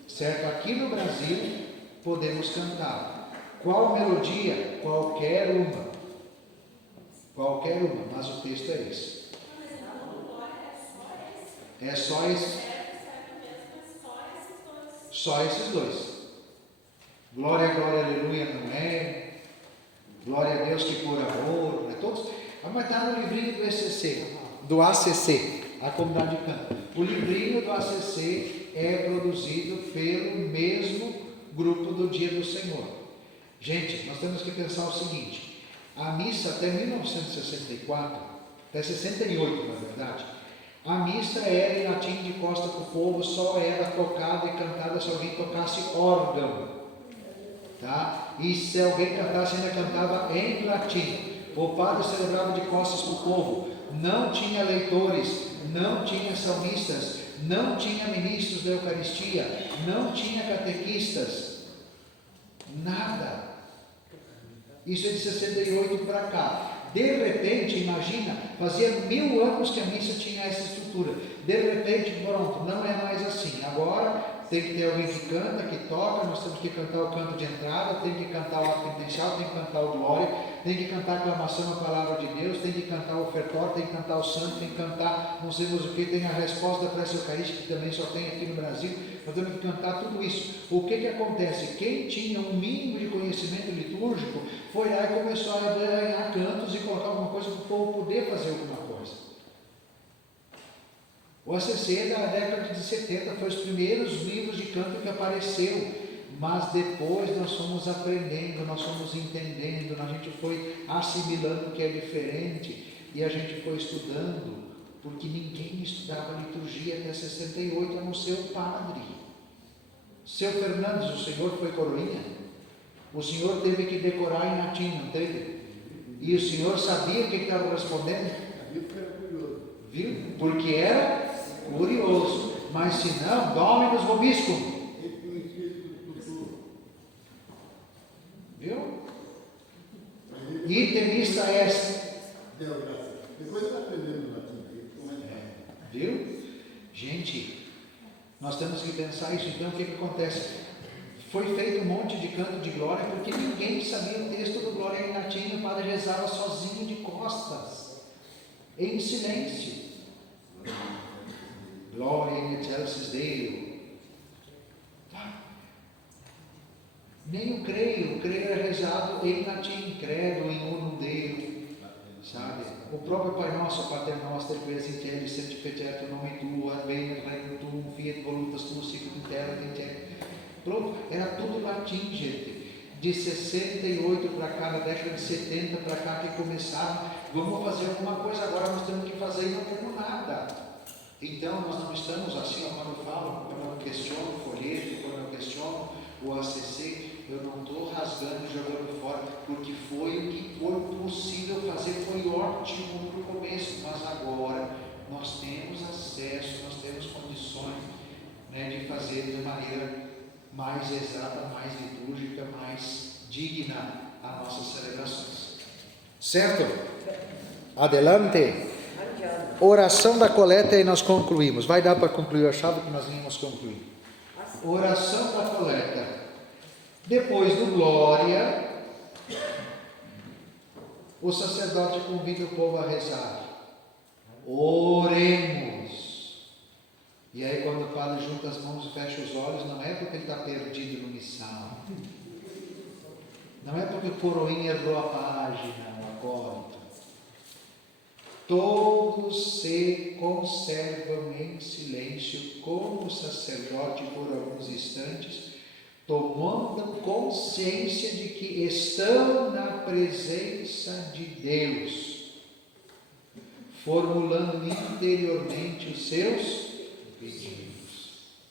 Certo? Aqui no Brasil podemos cantar. Qual melodia? Qualquer uma, mas o texto é esse. É só esse. Só esses dois. Glória, glória, aleluia não é. Glória a Deus que por amor, não é todos. Mas está no livrinho do ECC, do ACC, a comunidade de canto. O livrinho do ACC é produzido pelo mesmo grupo do Dia do Senhor. Gente, nós temos que pensar o seguinte: a missa até 1964, até 68 na verdade, a missa era em latim de costa para o povo, só era tocada e cantada se alguém tocasse órgão, tá? E se alguém cantasse, ainda cantava em latim. O padre celebrava de costas para o povo, não tinha leitores, não tinha salmistas, não tinha ministros da Eucaristia, não tinha catequistas, nada. Isso é de 68 para cá. De repente, imagina, fazia 1000 anos que a missa tinha essa estrutura. De repente, pronto, não é mais assim. Agora tem que ter alguém que canta, que toca, nós temos que cantar o canto de entrada, tem que cantar o ato penitencial, tem que cantar o glória, tem que cantar a aclamação à palavra de Deus, tem que cantar o ofertório, tem que cantar o santo, tem que cantar não sei mais o que, tem a resposta da prece eucarística, que também só tem aqui no Brasil. Nós temos que cantar tudo isso. O que acontece? Quem tinha um mínimo de conhecimento litúrgico foi lá e começou a ganhar cantos e colocar alguma coisa para o povo poder fazer alguma coisa. O ACC da década de 70 foi os primeiros livros de canto que apareceu, mas depois nós fomos aprendendo, nós fomos entendendo, a gente foi assimilando que é diferente e a gente foi estudando, porque ninguém estudava liturgia até 68, a não ser o padre. Seu Fernandes, o senhor foi coroinha, o senhor teve que decorar em latim, não teve? E o senhor sabia o que estava respondendo? Viu? Porque era curioso, mas se não, Dominus vobiscum. Viu? Itemista est. Depois está aprendendo latim. Viu? Gente, nós temos que pensar isso. Então, o que acontece? Foi feito um monte de canto de glória porque ninguém sabia o texto do glória em latim. O padre rezava sozinho de costas, em silêncio. Glória in excelsis Deo. Nem o creio era rezado em latim, credo in unum Deo, sabe? O próprio Pai Nosso, Pater Noster, qui es in cieli, sanctificetur nomen tuum, adveniat regnum tuum, fiat voluntas tua, sicut in terra et in cielo. Pronto, era tudo latim, gente. De 68 para cá, na década de 70 para cá que começaram, vamos fazer alguma coisa, agora nós temos que fazer e não temos nada. Então nós não estamos assim, quando eu falo, quando eu questiono o folheto, quando eu questiono o ACC, eu não estou rasgando e jogando fora, porque foi o que foi possível fazer, foi ótimo no começo, mas agora nós temos acesso, nós temos condições, né, de fazer de maneira mais exata, mais litúrgica, mais digna as nossas celebrações. Certo? Adelante. Oração da coleta e nós concluímos. Vai dar para concluir, eu achava que nós íamos concluir. Oração da coleta. Depois do glória, o sacerdote convida o povo a rezar. Oremos. E aí quando o padre junta as mãos e fecha os olhos, não é porque ele está perdido no missal. Não é porque o coroinha errou a página, o acólito. Todos se conservam em silêncio, como o sacerdote por alguns instantes, tomando consciência de que estão na presença de Deus, formulando interiormente os seus pedidos.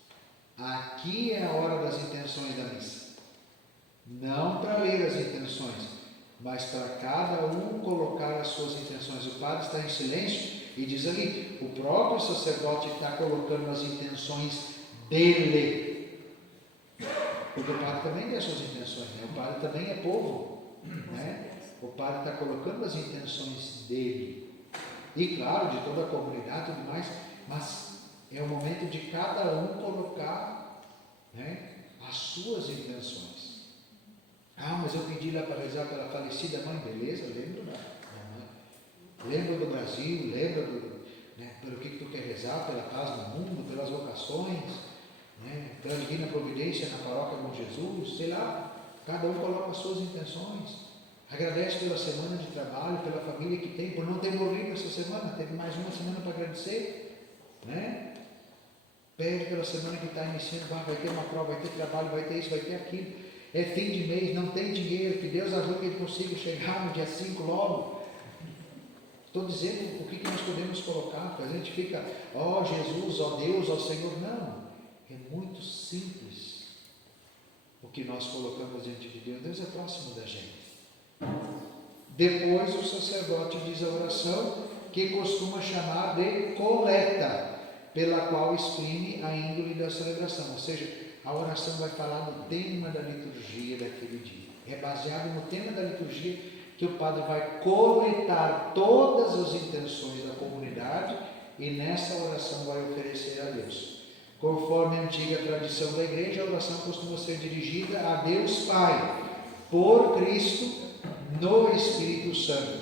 Aqui é a hora das intenções da missa. Não para ler as intenções, mas para cada um colocar as suas intenções. O padre está em silêncio e diz ali, o próprio sacerdote está colocando as intenções dele. Porque o padre também tem as suas intenções, né? O padre também é povo, né? O padre está colocando as intenções dele. E claro, de toda a comunidade e tudo mais, mas é o momento de cada um colocar, né, as suas intenções. Ah, mas eu pedi lá para rezar pela falecida mãe, beleza, lembro da mãe. Lembra do Brasil, lembra do, né, pelo que tu quer rezar, pela paz do mundo, pelas vocações, né? Pela divina providência na paróquia com Jesus, sei lá, cada um coloca as suas intenções. Agradece pela semana de trabalho, pela família que tem, por não ter morrido essa semana, teve mais uma semana para agradecer, né? Pede pela semana que está iniciando, vai ter uma prova, vai ter trabalho, vai ter isso, vai ter aquilo. É fim de mês, não tem dinheiro, que Deus ajude que ele consiga chegar no dia 5 logo. Estou dizendo o que nós podemos colocar, porque a gente fica, ó Jesus, ó Deus, ó Senhor. Não, é muito simples o que nós colocamos diante de Deus. Deus é próximo da gente. Depois o sacerdote diz a oração que costuma chamar de coleta, pela qual exprime a índole da celebração. Ou seja, a oração vai falar do tema da liturgia daquele dia. É baseado no tema da liturgia que o padre vai coletar todas as intenções da comunidade e nessa oração vai oferecer a Deus. Conforme a antiga tradição da igreja, a oração costuma ser dirigida a Deus Pai, por Cristo, no Espírito Santo,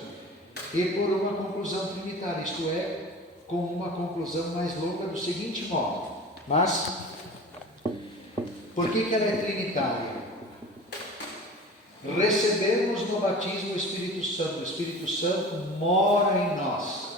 e por uma conclusão trinitária, isto é, com uma conclusão mais longa do seguinte modo. Mas, por que ela é trinitária? Recebemos no batismo o Espírito Santo mora em nós.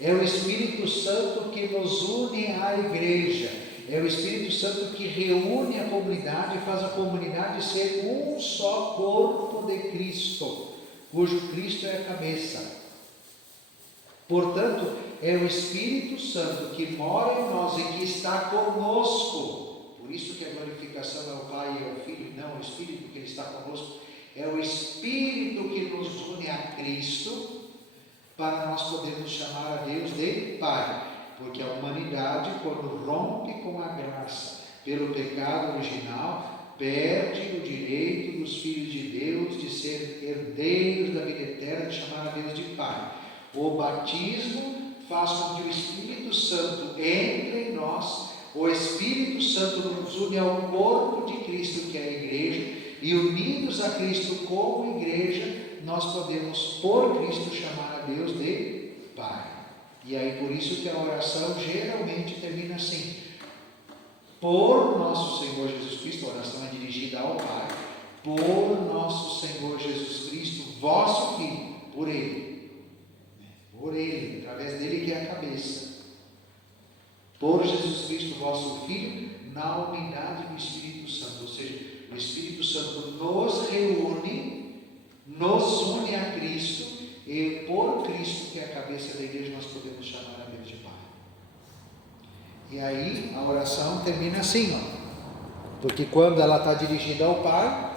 É o Espírito Santo que nos une à igreja, é o Espírito Santo que reúne a comunidade e faz a comunidade ser um só corpo de Cristo, cujo Cristo é a cabeça. Portanto, é o Espírito Santo que mora em nós e que está conosco. Por isso que a glorificação é o Pai e é o Filho, não o Espírito que está conosco. É o Espírito que nos une a Cristo, para nós podermos chamar a Deus de Pai. Porque a humanidade, quando rompe com a graça pelo pecado original, perde o direito dos filhos de Deus de ser herdeiros da vida eterna, de chamar a Deus de Pai. O batismo faz com que o Espírito Santo entre em nós, o Espírito Santo nos une ao corpo de Cristo, que é a igreja, e unidos a Cristo como igreja, nós podemos, por Cristo, chamar a Deus de Pai. E aí por isso que a oração geralmente termina assim: por nosso Senhor Jesus Cristo, a oração é dirigida ao Pai, por nosso Senhor Jesus Cristo, vosso Filho, por Ele, através dele que é a cabeça, por Jesus Cristo, vosso Filho, na unidade do Espírito Santo. Ou seja, o Espírito Santo nos reúne, nos une a Cristo, e por Cristo, que é a cabeça da igreja, nós podemos chamar a Deus de Pai. E aí a oração termina assim, ó, porque quando ela está dirigida ao Pai,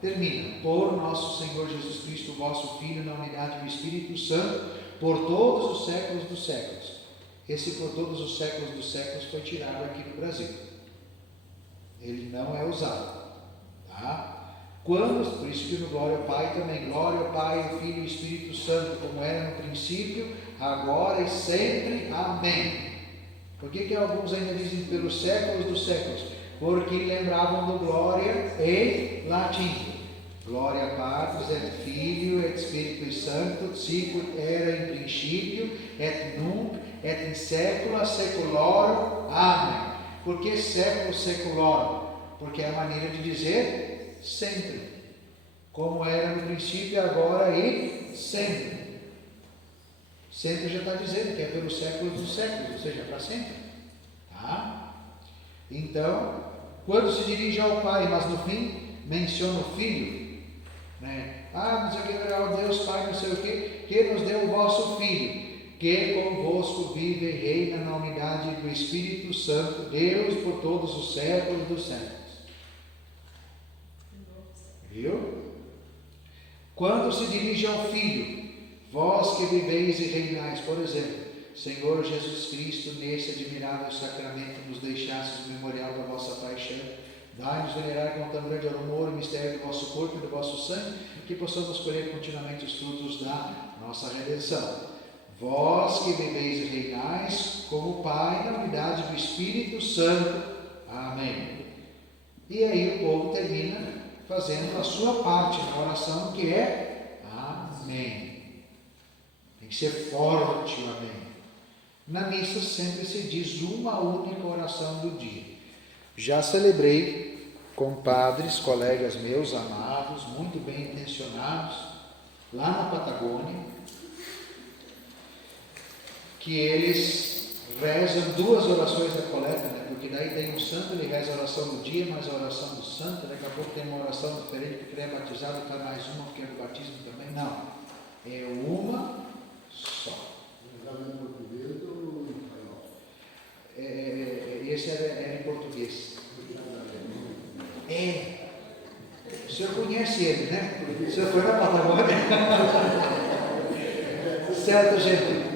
termina: por nosso Senhor Jesus Cristo, vosso Filho, na unidade do Espírito Santo, por todos os séculos dos séculos. Esse por todos os séculos dos séculos foi tirado aqui no Brasil. Ele não é usado, tá? Quando, por isso que no Glória ao Pai também, glória ao Pai, ao Filho e ao Espírito Santo, como era no princípio, agora e sempre, amém. Por que alguns ainda dizem pelos séculos dos séculos? Porque lembravam do glória em latim. Glória Patris et Filio et Spiritus Sancto, sicut era in princípio, et nunc, et in saecula saeculorum, amém. Por que século seculorum? Porque é a maneira de dizer sempre, como era no princípio, agora e sempre. Sempre já está dizendo que é pelos séculos dos séculos, ou seja, para sempre, tá? Então, quando se dirige ao Pai, mas no fim menciona o Filho, né? Não sei o que, ó Deus Pai, não sei o que nos deu o vosso Filho, que convosco vive e reina na unidade do Espírito Santo, Deus por todos os séculos dos séculos. Viu? Quando se dirige ao Filho, vós que viveis e reinais, por exemplo, Senhor Jesus Cristo, nesse admirável sacramento nos deixastes memorial da vossa paixão, dai-nos venerar com tão grande amor o mistério do vosso corpo e do vosso sangue, que possamos colher continuamente os frutos da nossa redenção. Vós que viveis e reinais como Pai na unidade do Espírito Santo. Amém. E aí o povo termina fazendo a sua parte na oração, que é amém. Tem que ser forte o amém. Na missa sempre se diz uma única oração do dia. Já celebrei com padres, colegas meus amados, muito bem intencionados, lá na Patagônia, que eles rezam 2 orações da coleta, né? Porque daí tem um santo, ele reza a oração do dia, mais a oração do santo, daqui a pouco tem uma oração diferente, porque ele é batizado, está mais uma, porque é do batismo também. Não, é uma só. Rezava em português ou em espanhol? Esse era em português. O senhor conhece ele, né? O senhor foi na Patagônia. Certo, gente?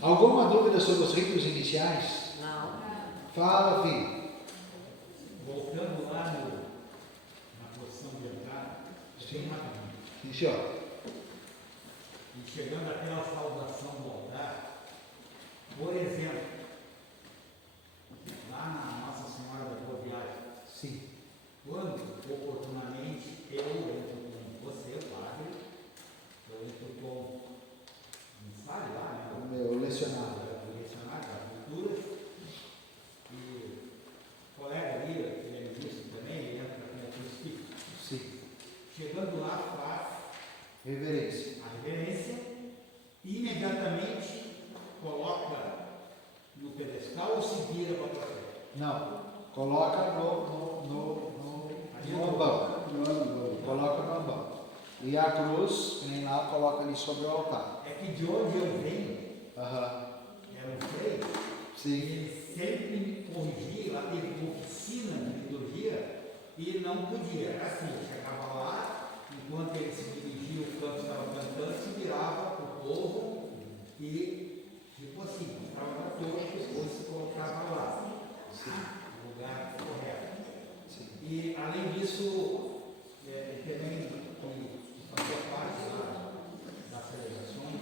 Alguma dúvida sobre os ritos iniciais? Não. Fala, filho. Voltando lá na posição de entrada, tem uma caminho. Sim, senhor. E chegando até a saudação do altar, por exemplo, lá na Nossa Senhora da Boa Viagem, Sim. quando oportunamente eu entro com você, padre, eu entro com um sábio lá, né? O meu lecionário. O lecionário da cultura, e o colega ali, que é ministro também, ele entra com o crucifixo. Sim. Chegando lá, faz Reverência. a reverência, imediatamente coloca no pedestal ou se vira para a frente? Não. Coloca no ambão. Coloca no ambão. E a cruz, que nem lá, coloca ali sobre o altar. É que de onde eu venho, Aham. era um freio, Sim. ele sempre me corrigia, lá teve uma oficina de liturgia, e não podia. Era assim, eu chegava lá, enquanto ele se dirigia, o canto estava cantando, se virava para o povo e, tipo assim, estava na torre, depois se colocava lá, no lugar correto. Sim. E, além disso, também fazia parte lá das celebrações,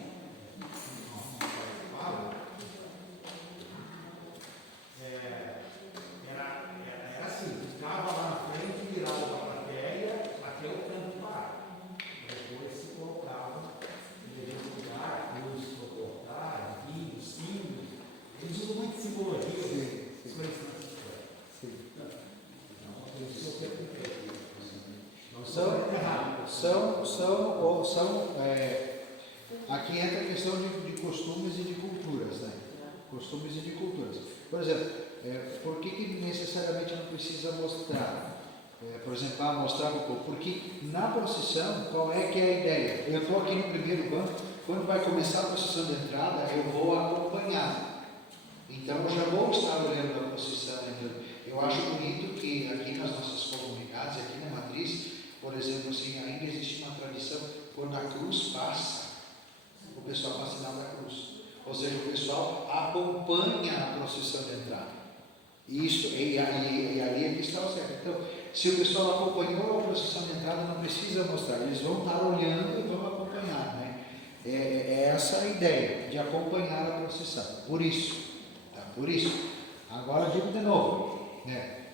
era assim, ficava lá na frente, virava para a plateia, até o canto parar. Depois se colocava no devido lugar, cruz sobre o altar, vinho, símbolos. Eles usam muito simbologia, coisas dessas coisas. Sim. Então, isso eu perguntei. Aqui entra a questão de costumes e de culturas, né? Costumes e de culturas. Por exemplo, por que necessariamente não precisa mostrar? Por exemplo, mostrar o povo. Porque na procissão, qual é que é a ideia? Eu estou aqui no primeiro banco, quando vai começar a procissão de entrada, eu vou acompanhar. Então eu já vou estar olhando a procissão. Eu acho bonito que aqui nas nossas comunidades, aqui na Matriz, por exemplo, assim, ainda existe uma tradição, quando a cruz passa, o pessoal faz sinal da cruz. Ou seja, o pessoal acompanha a procissão de entrada. Isso, e ali é que está o certo. Então, se o pessoal acompanhou a procissão de entrada, não precisa mostrar, eles vão estar olhando e vão acompanhar, né? É essa a ideia, de acompanhar a procissão. Por isso, tá? Por isso. Agora digo de novo, né?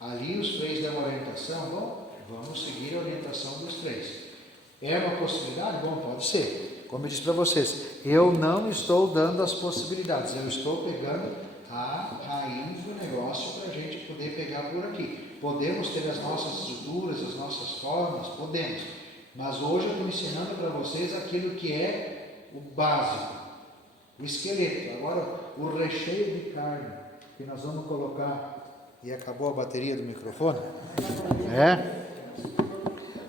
Ali os 3 dão orientação, bom, vamos seguir a orientação dos 3. É uma possibilidade? Bom, pode ser. Como eu disse para vocês, eu não estou dando as possibilidades, eu estou pegando a raiz do negócio para a gente poder pegar por aqui. Podemos ter as nossas estruturas, as nossas formas, podemos. Mas hoje eu estou ensinando para vocês aquilo que é o básico, o esqueleto. Agora, o recheio de carne que nós vamos colocar. E acabou a bateria do microfone?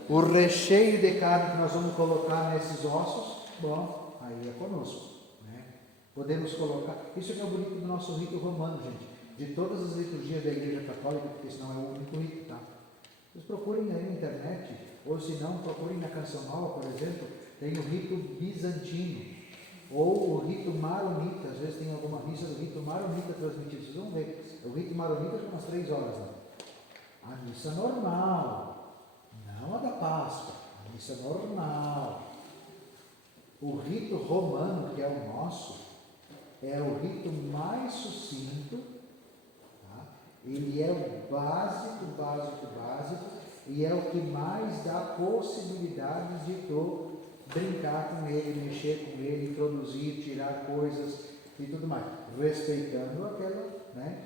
O recheio de carne que nós vamos colocar nesses ossos, bom, aí é conosco, né? Podemos colocar, isso que é o bonito do nosso rito romano, gente, de todas as liturgias da Igreja Católica, porque senão é o único rito, tá? Vocês procurem aí na internet, ou se não, procurem na Canção Nova, por exemplo, tem o rito bizantino, ou o rito maronita, às vezes tem alguma missa do rito maronita transmitida, vocês vão ver, o rito maronita tem umas 3 horas lá. A missa normal, não a da Páscoa, a missa normal. O rito romano, que é o nosso, é o rito mais sucinto, tá? Ele é o básico, e é o que mais dá possibilidades de tu brincar com ele, mexer com ele, introduzir, tirar coisas e tudo mais, respeitando aquela, né?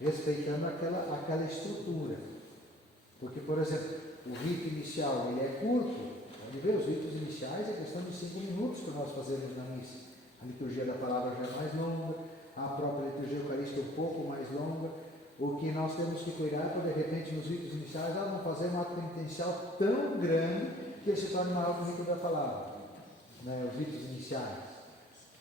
Respeitando aquela estrutura. Porque, por exemplo, o rito inicial ele é curto. Pode ver, os ritos iniciais é questão de 5 minutos que nós fazemos na missa. A liturgia da palavra já é mais longa, a própria liturgia eucarística é um pouco mais longa. O que nós temos que cuidar é que, de repente, nos ritos iniciais, não fazer um ato penitencial tão grande que ele se torne maior que o rito da palavra, né? Os ritos iniciais.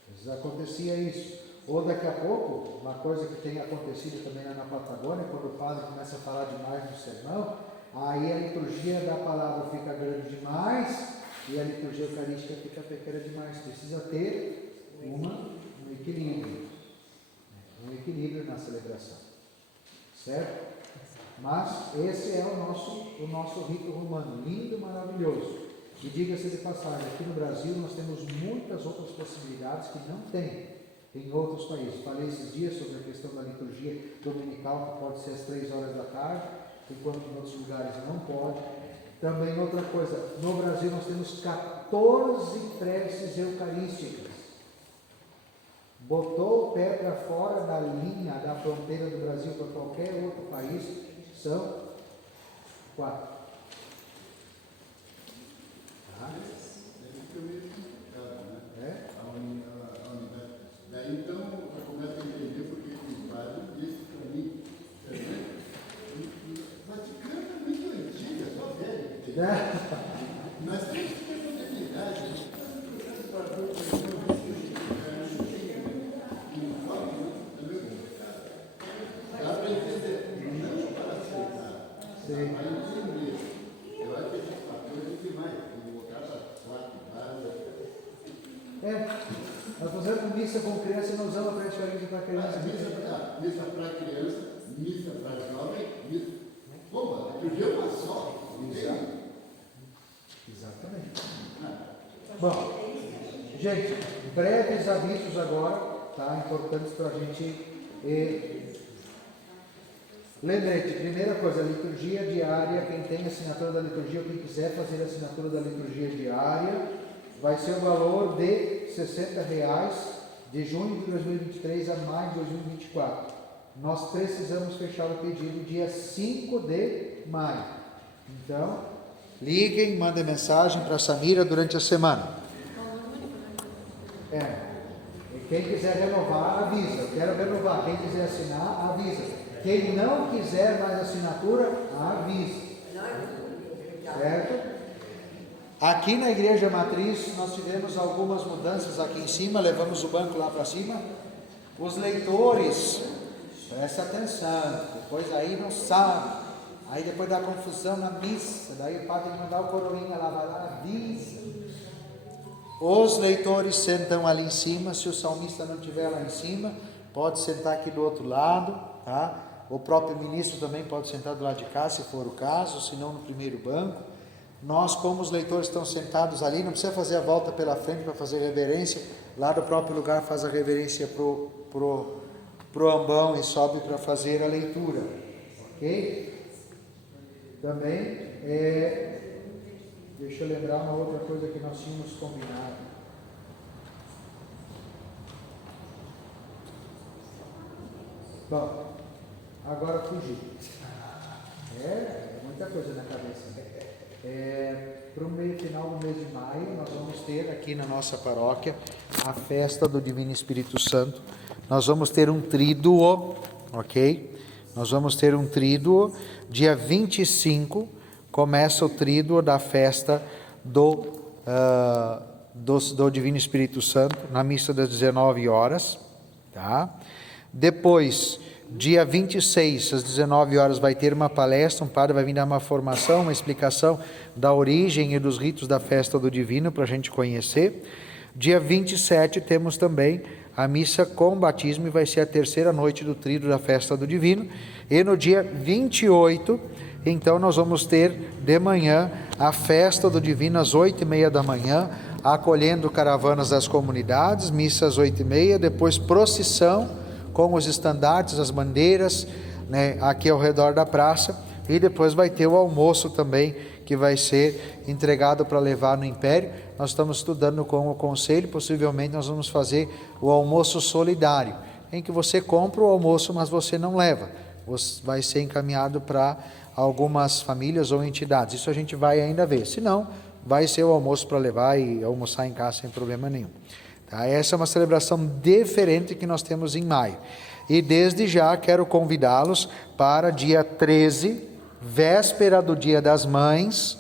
Às vezes acontecia isso. Ou daqui a pouco, uma coisa que tem acontecido também lá na Patagônia, quando o padre começa a falar demais no sermão, aí a liturgia da palavra fica grande demais e a liturgia eucarística fica pequena demais. Precisa ter um equilíbrio. Um equilíbrio na celebração. Certo? Mas esse é o nosso rito romano, lindo, maravilhoso. E diga-se de passagem, aqui no Brasil nós temos muitas outras possibilidades que não tem em outros países. Falei esses dias sobre a questão da liturgia dominical, que pode ser às 3 horas da tarde, enquanto em outros lugares não pode. Também outra coisa, no Brasil nós temos 14 preces eucarísticas. Botou o pé para fora da linha, da fronteira do Brasil para qualquer outro país, são 4. Tá? É? Daí então eu começo a entender porque o padre disse para mim, o Vaticano é muito antigo, é só velho. Mas tem que ter modernidade. Dá para entender, não para aceitar, para entender. Eu acho que esses fatores demais, colocar para 4 nós fazemos missa com criança e não usamos praticamente para criança. Missa para criança, missa para jovem, missa. Pô, porque é uma só. Exatamente. Bom, gente, breves avisos agora, tá? Importantes para a gente. Lembrete, primeira coisa, liturgia diária. Quem tem assinatura da liturgia, ou quem quiser fazer a assinatura da liturgia diária, vai ser o valor de R$60 de junho de 2023 a maio de 2024. Nós precisamos fechar o pedido dia 5 de maio. Então, liguem, mandem mensagem para a Samira durante a semana. E quem quiser renovar, avisa. Eu quero renovar. Quem quiser assinar, avisa. Quem não quiser mais assinatura, avisa. Certo? Aqui na Igreja Matriz, nós tivemos algumas mudanças aqui em cima, levamos o banco lá para cima. Os leitores, presta atenção, depois aí não sabe, aí depois dá confusão na missa, daí o padre tem que mandar o coroinha lá, vai lá, avisa. Os leitores sentam ali em cima, se o salmista não estiver lá em cima, pode sentar aqui do outro lado, tá? O próprio ministro também pode sentar do lado de cá, se for o caso, se não no primeiro banco. Nós, como os leitores estão sentados ali, não precisa fazer a volta pela frente para fazer reverência, lá do próprio lugar faz a reverência pro ambão e sobe para fazer a leitura, ok? Também, deixa eu lembrar uma outra coisa que nós tínhamos combinado. Bom, agora fugiu. Muita coisa na cabeça. Para o meio final do mês de maio, nós vamos ter aqui na nossa paróquia a festa do Divino Espírito Santo. Nós vamos ter um tríduo, ok? Nós vamos ter um tríduo. Dia 25 começa o tríduo da festa do Divino Espírito Santo, na missa das 19 horas, tá? Depois, dia 26, às 19 horas, vai ter uma palestra, um padre vai vir dar uma formação, uma explicação da origem e dos ritos da festa do Divino, para a gente conhecer. Dia 27 temos também a missa com batismo, e vai ser a terceira noite do tríduo da festa do Divino. E no dia 28, então nós vamos ter de manhã a festa do Divino às 8h30 da manhã, acolhendo caravanas das comunidades, missa às 8h30, depois procissão, com os estandartes, as bandeiras, né, aqui ao redor da praça, e depois vai ter o almoço também, que vai ser entregado para levar no Império. Nós estamos estudando com o Conselho, possivelmente nós vamos fazer o almoço solidário, em que você compra o almoço, mas você não leva. Vai ser encaminhado para algumas famílias ou entidades. Isso a gente vai ainda ver. Se não, vai ser o almoço para levar e almoçar em casa sem problema nenhum. Tá? Essa é uma celebração diferente que nós temos em maio. E desde já quero convidá-los para dia 13, véspera do Dia das Mães,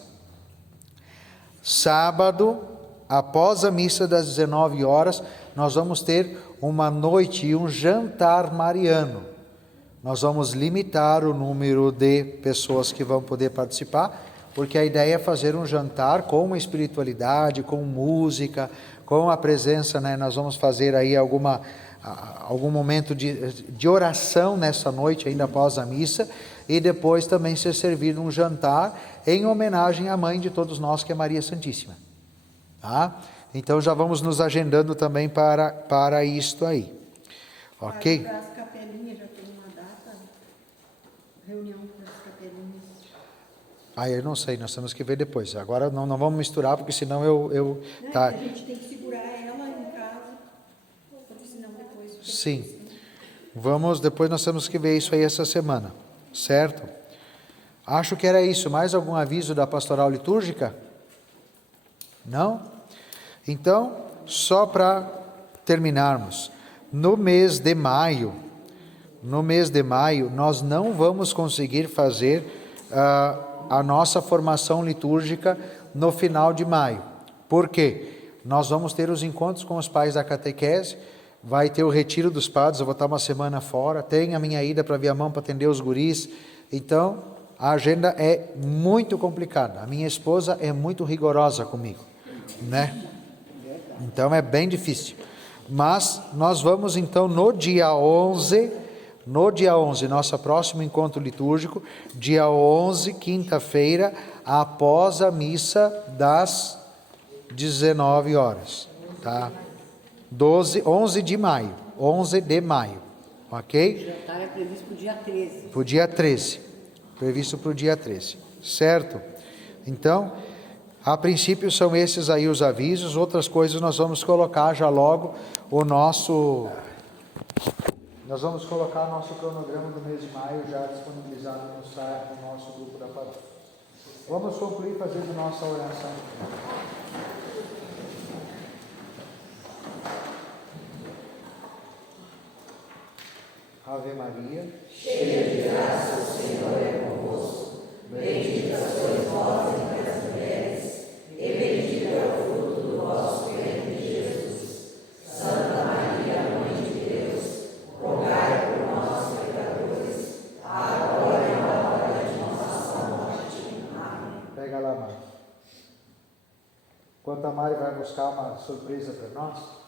sábado, após a missa das 19 horas, nós vamos ter uma noite e um jantar mariano. Nós vamos limitar o número de pessoas que vão poder participar, porque a ideia é fazer um jantar com espiritualidade, com música, com a presença, né? Nós vamos fazer aí algum momento de oração nessa noite, ainda após a missa, e depois também ser servido um jantar em homenagem à mãe de todos nós, que é Maria Santíssima. Tá? Então já vamos nos agendando também para isto aí. Ok? Para as capelinhas já tem uma data, reunião para as capelinhas. Eu não sei, nós temos que ver depois. Agora não vamos misturar, porque senão Tá. A gente tem que segurar ela em casa, porque senão depois... Sim. Depois nós temos que ver isso aí essa semana, certo? Acho que era isso. Mais algum aviso da pastoral litúrgica? Não? Então, só para terminarmos, no mês de maio, nós não vamos conseguir fazer a nossa formação litúrgica no final de maio. Por quê? Nós vamos ter os encontros com os pais da catequese, vai ter o retiro dos padres, eu vou estar uma semana fora, tem a minha ida para Viamão para atender os guris, então a agenda é muito complicada. A minha esposa é muito rigorosa comigo, né? Então é bem difícil. Mas nós vamos então no dia 11, nosso próximo encontro litúrgico, dia 11, quinta-feira, após a missa das 19 horas, tá? 11 de maio, ok? O jantar é previsto para o dia 13. Para o dia 13, previsto para o dia 13, certo? Então, a princípio são esses aí os avisos. Outras coisas nós vamos colocar já logo nós vamos colocar nosso cronograma do mês de maio já disponibilizado no site do nosso grupo da paróquia. Vamos concluir fazendo nossa oração. Ave Maria, cheia de graça, o Senhor é convosco. Bendita sois vós entre as mulheres, e bendito é o fruto do vosso ventre, Jesus. Santa Maria, Mãe de Deus, rogai por nós, pecadores, agora e na hora de nossa morte. Amém. Pega lá, Mari. Enquanto a Mari vai buscar uma surpresa para nós,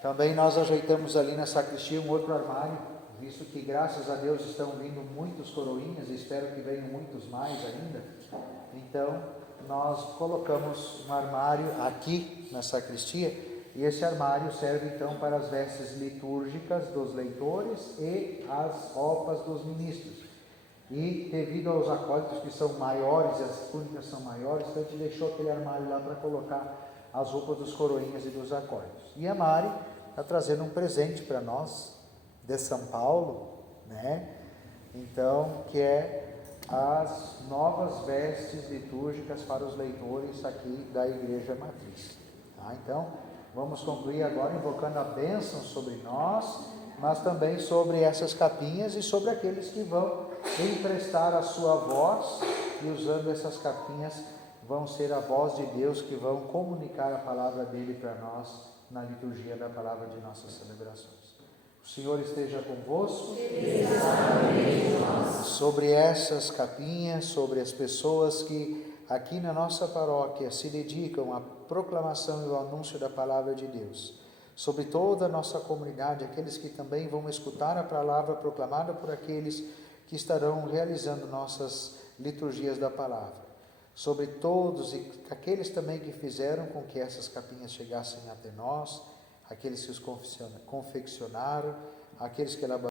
também nós ajeitamos ali na sacristia um outro armário, visto que graças a Deus estão vindo muitos coroinhas, e espero que venham muitos mais ainda. Então nós colocamos um armário aqui na sacristia, e esse armário serve então para as vestes litúrgicas dos leitores e as roupas dos ministros. E devido aos acólitos que são maiores e as túnicas são maiores, então a gente deixou aquele armário lá para colocar as roupas dos coroinhas e dos acólitos. E a Mari está trazendo um presente para nós de São Paulo, né? Então, que é as novas vestes litúrgicas para os leitores aqui da Igreja Matriz. Tá? Então, vamos concluir agora invocando a bênção sobre nós, mas também sobre essas capinhas e sobre aqueles que vão emprestar a sua voz, e usando essas capinhas vão ser a voz de Deus, que vão comunicar a palavra dele para nós na liturgia da palavra de nossas celebrações. O Senhor esteja convosco. Sobre essas capinhas, sobre as pessoas que aqui na nossa paróquia se dedicam à proclamação e ao anúncio da palavra de Deus, sobre toda a nossa comunidade, aqueles que também vão escutar a palavra proclamada por aqueles que estarão realizando nossas liturgias da palavra, sobre todos e aqueles também que fizeram com que essas capinhas chegassem até nós, aqueles que os confeccionaram, aqueles que elaboraram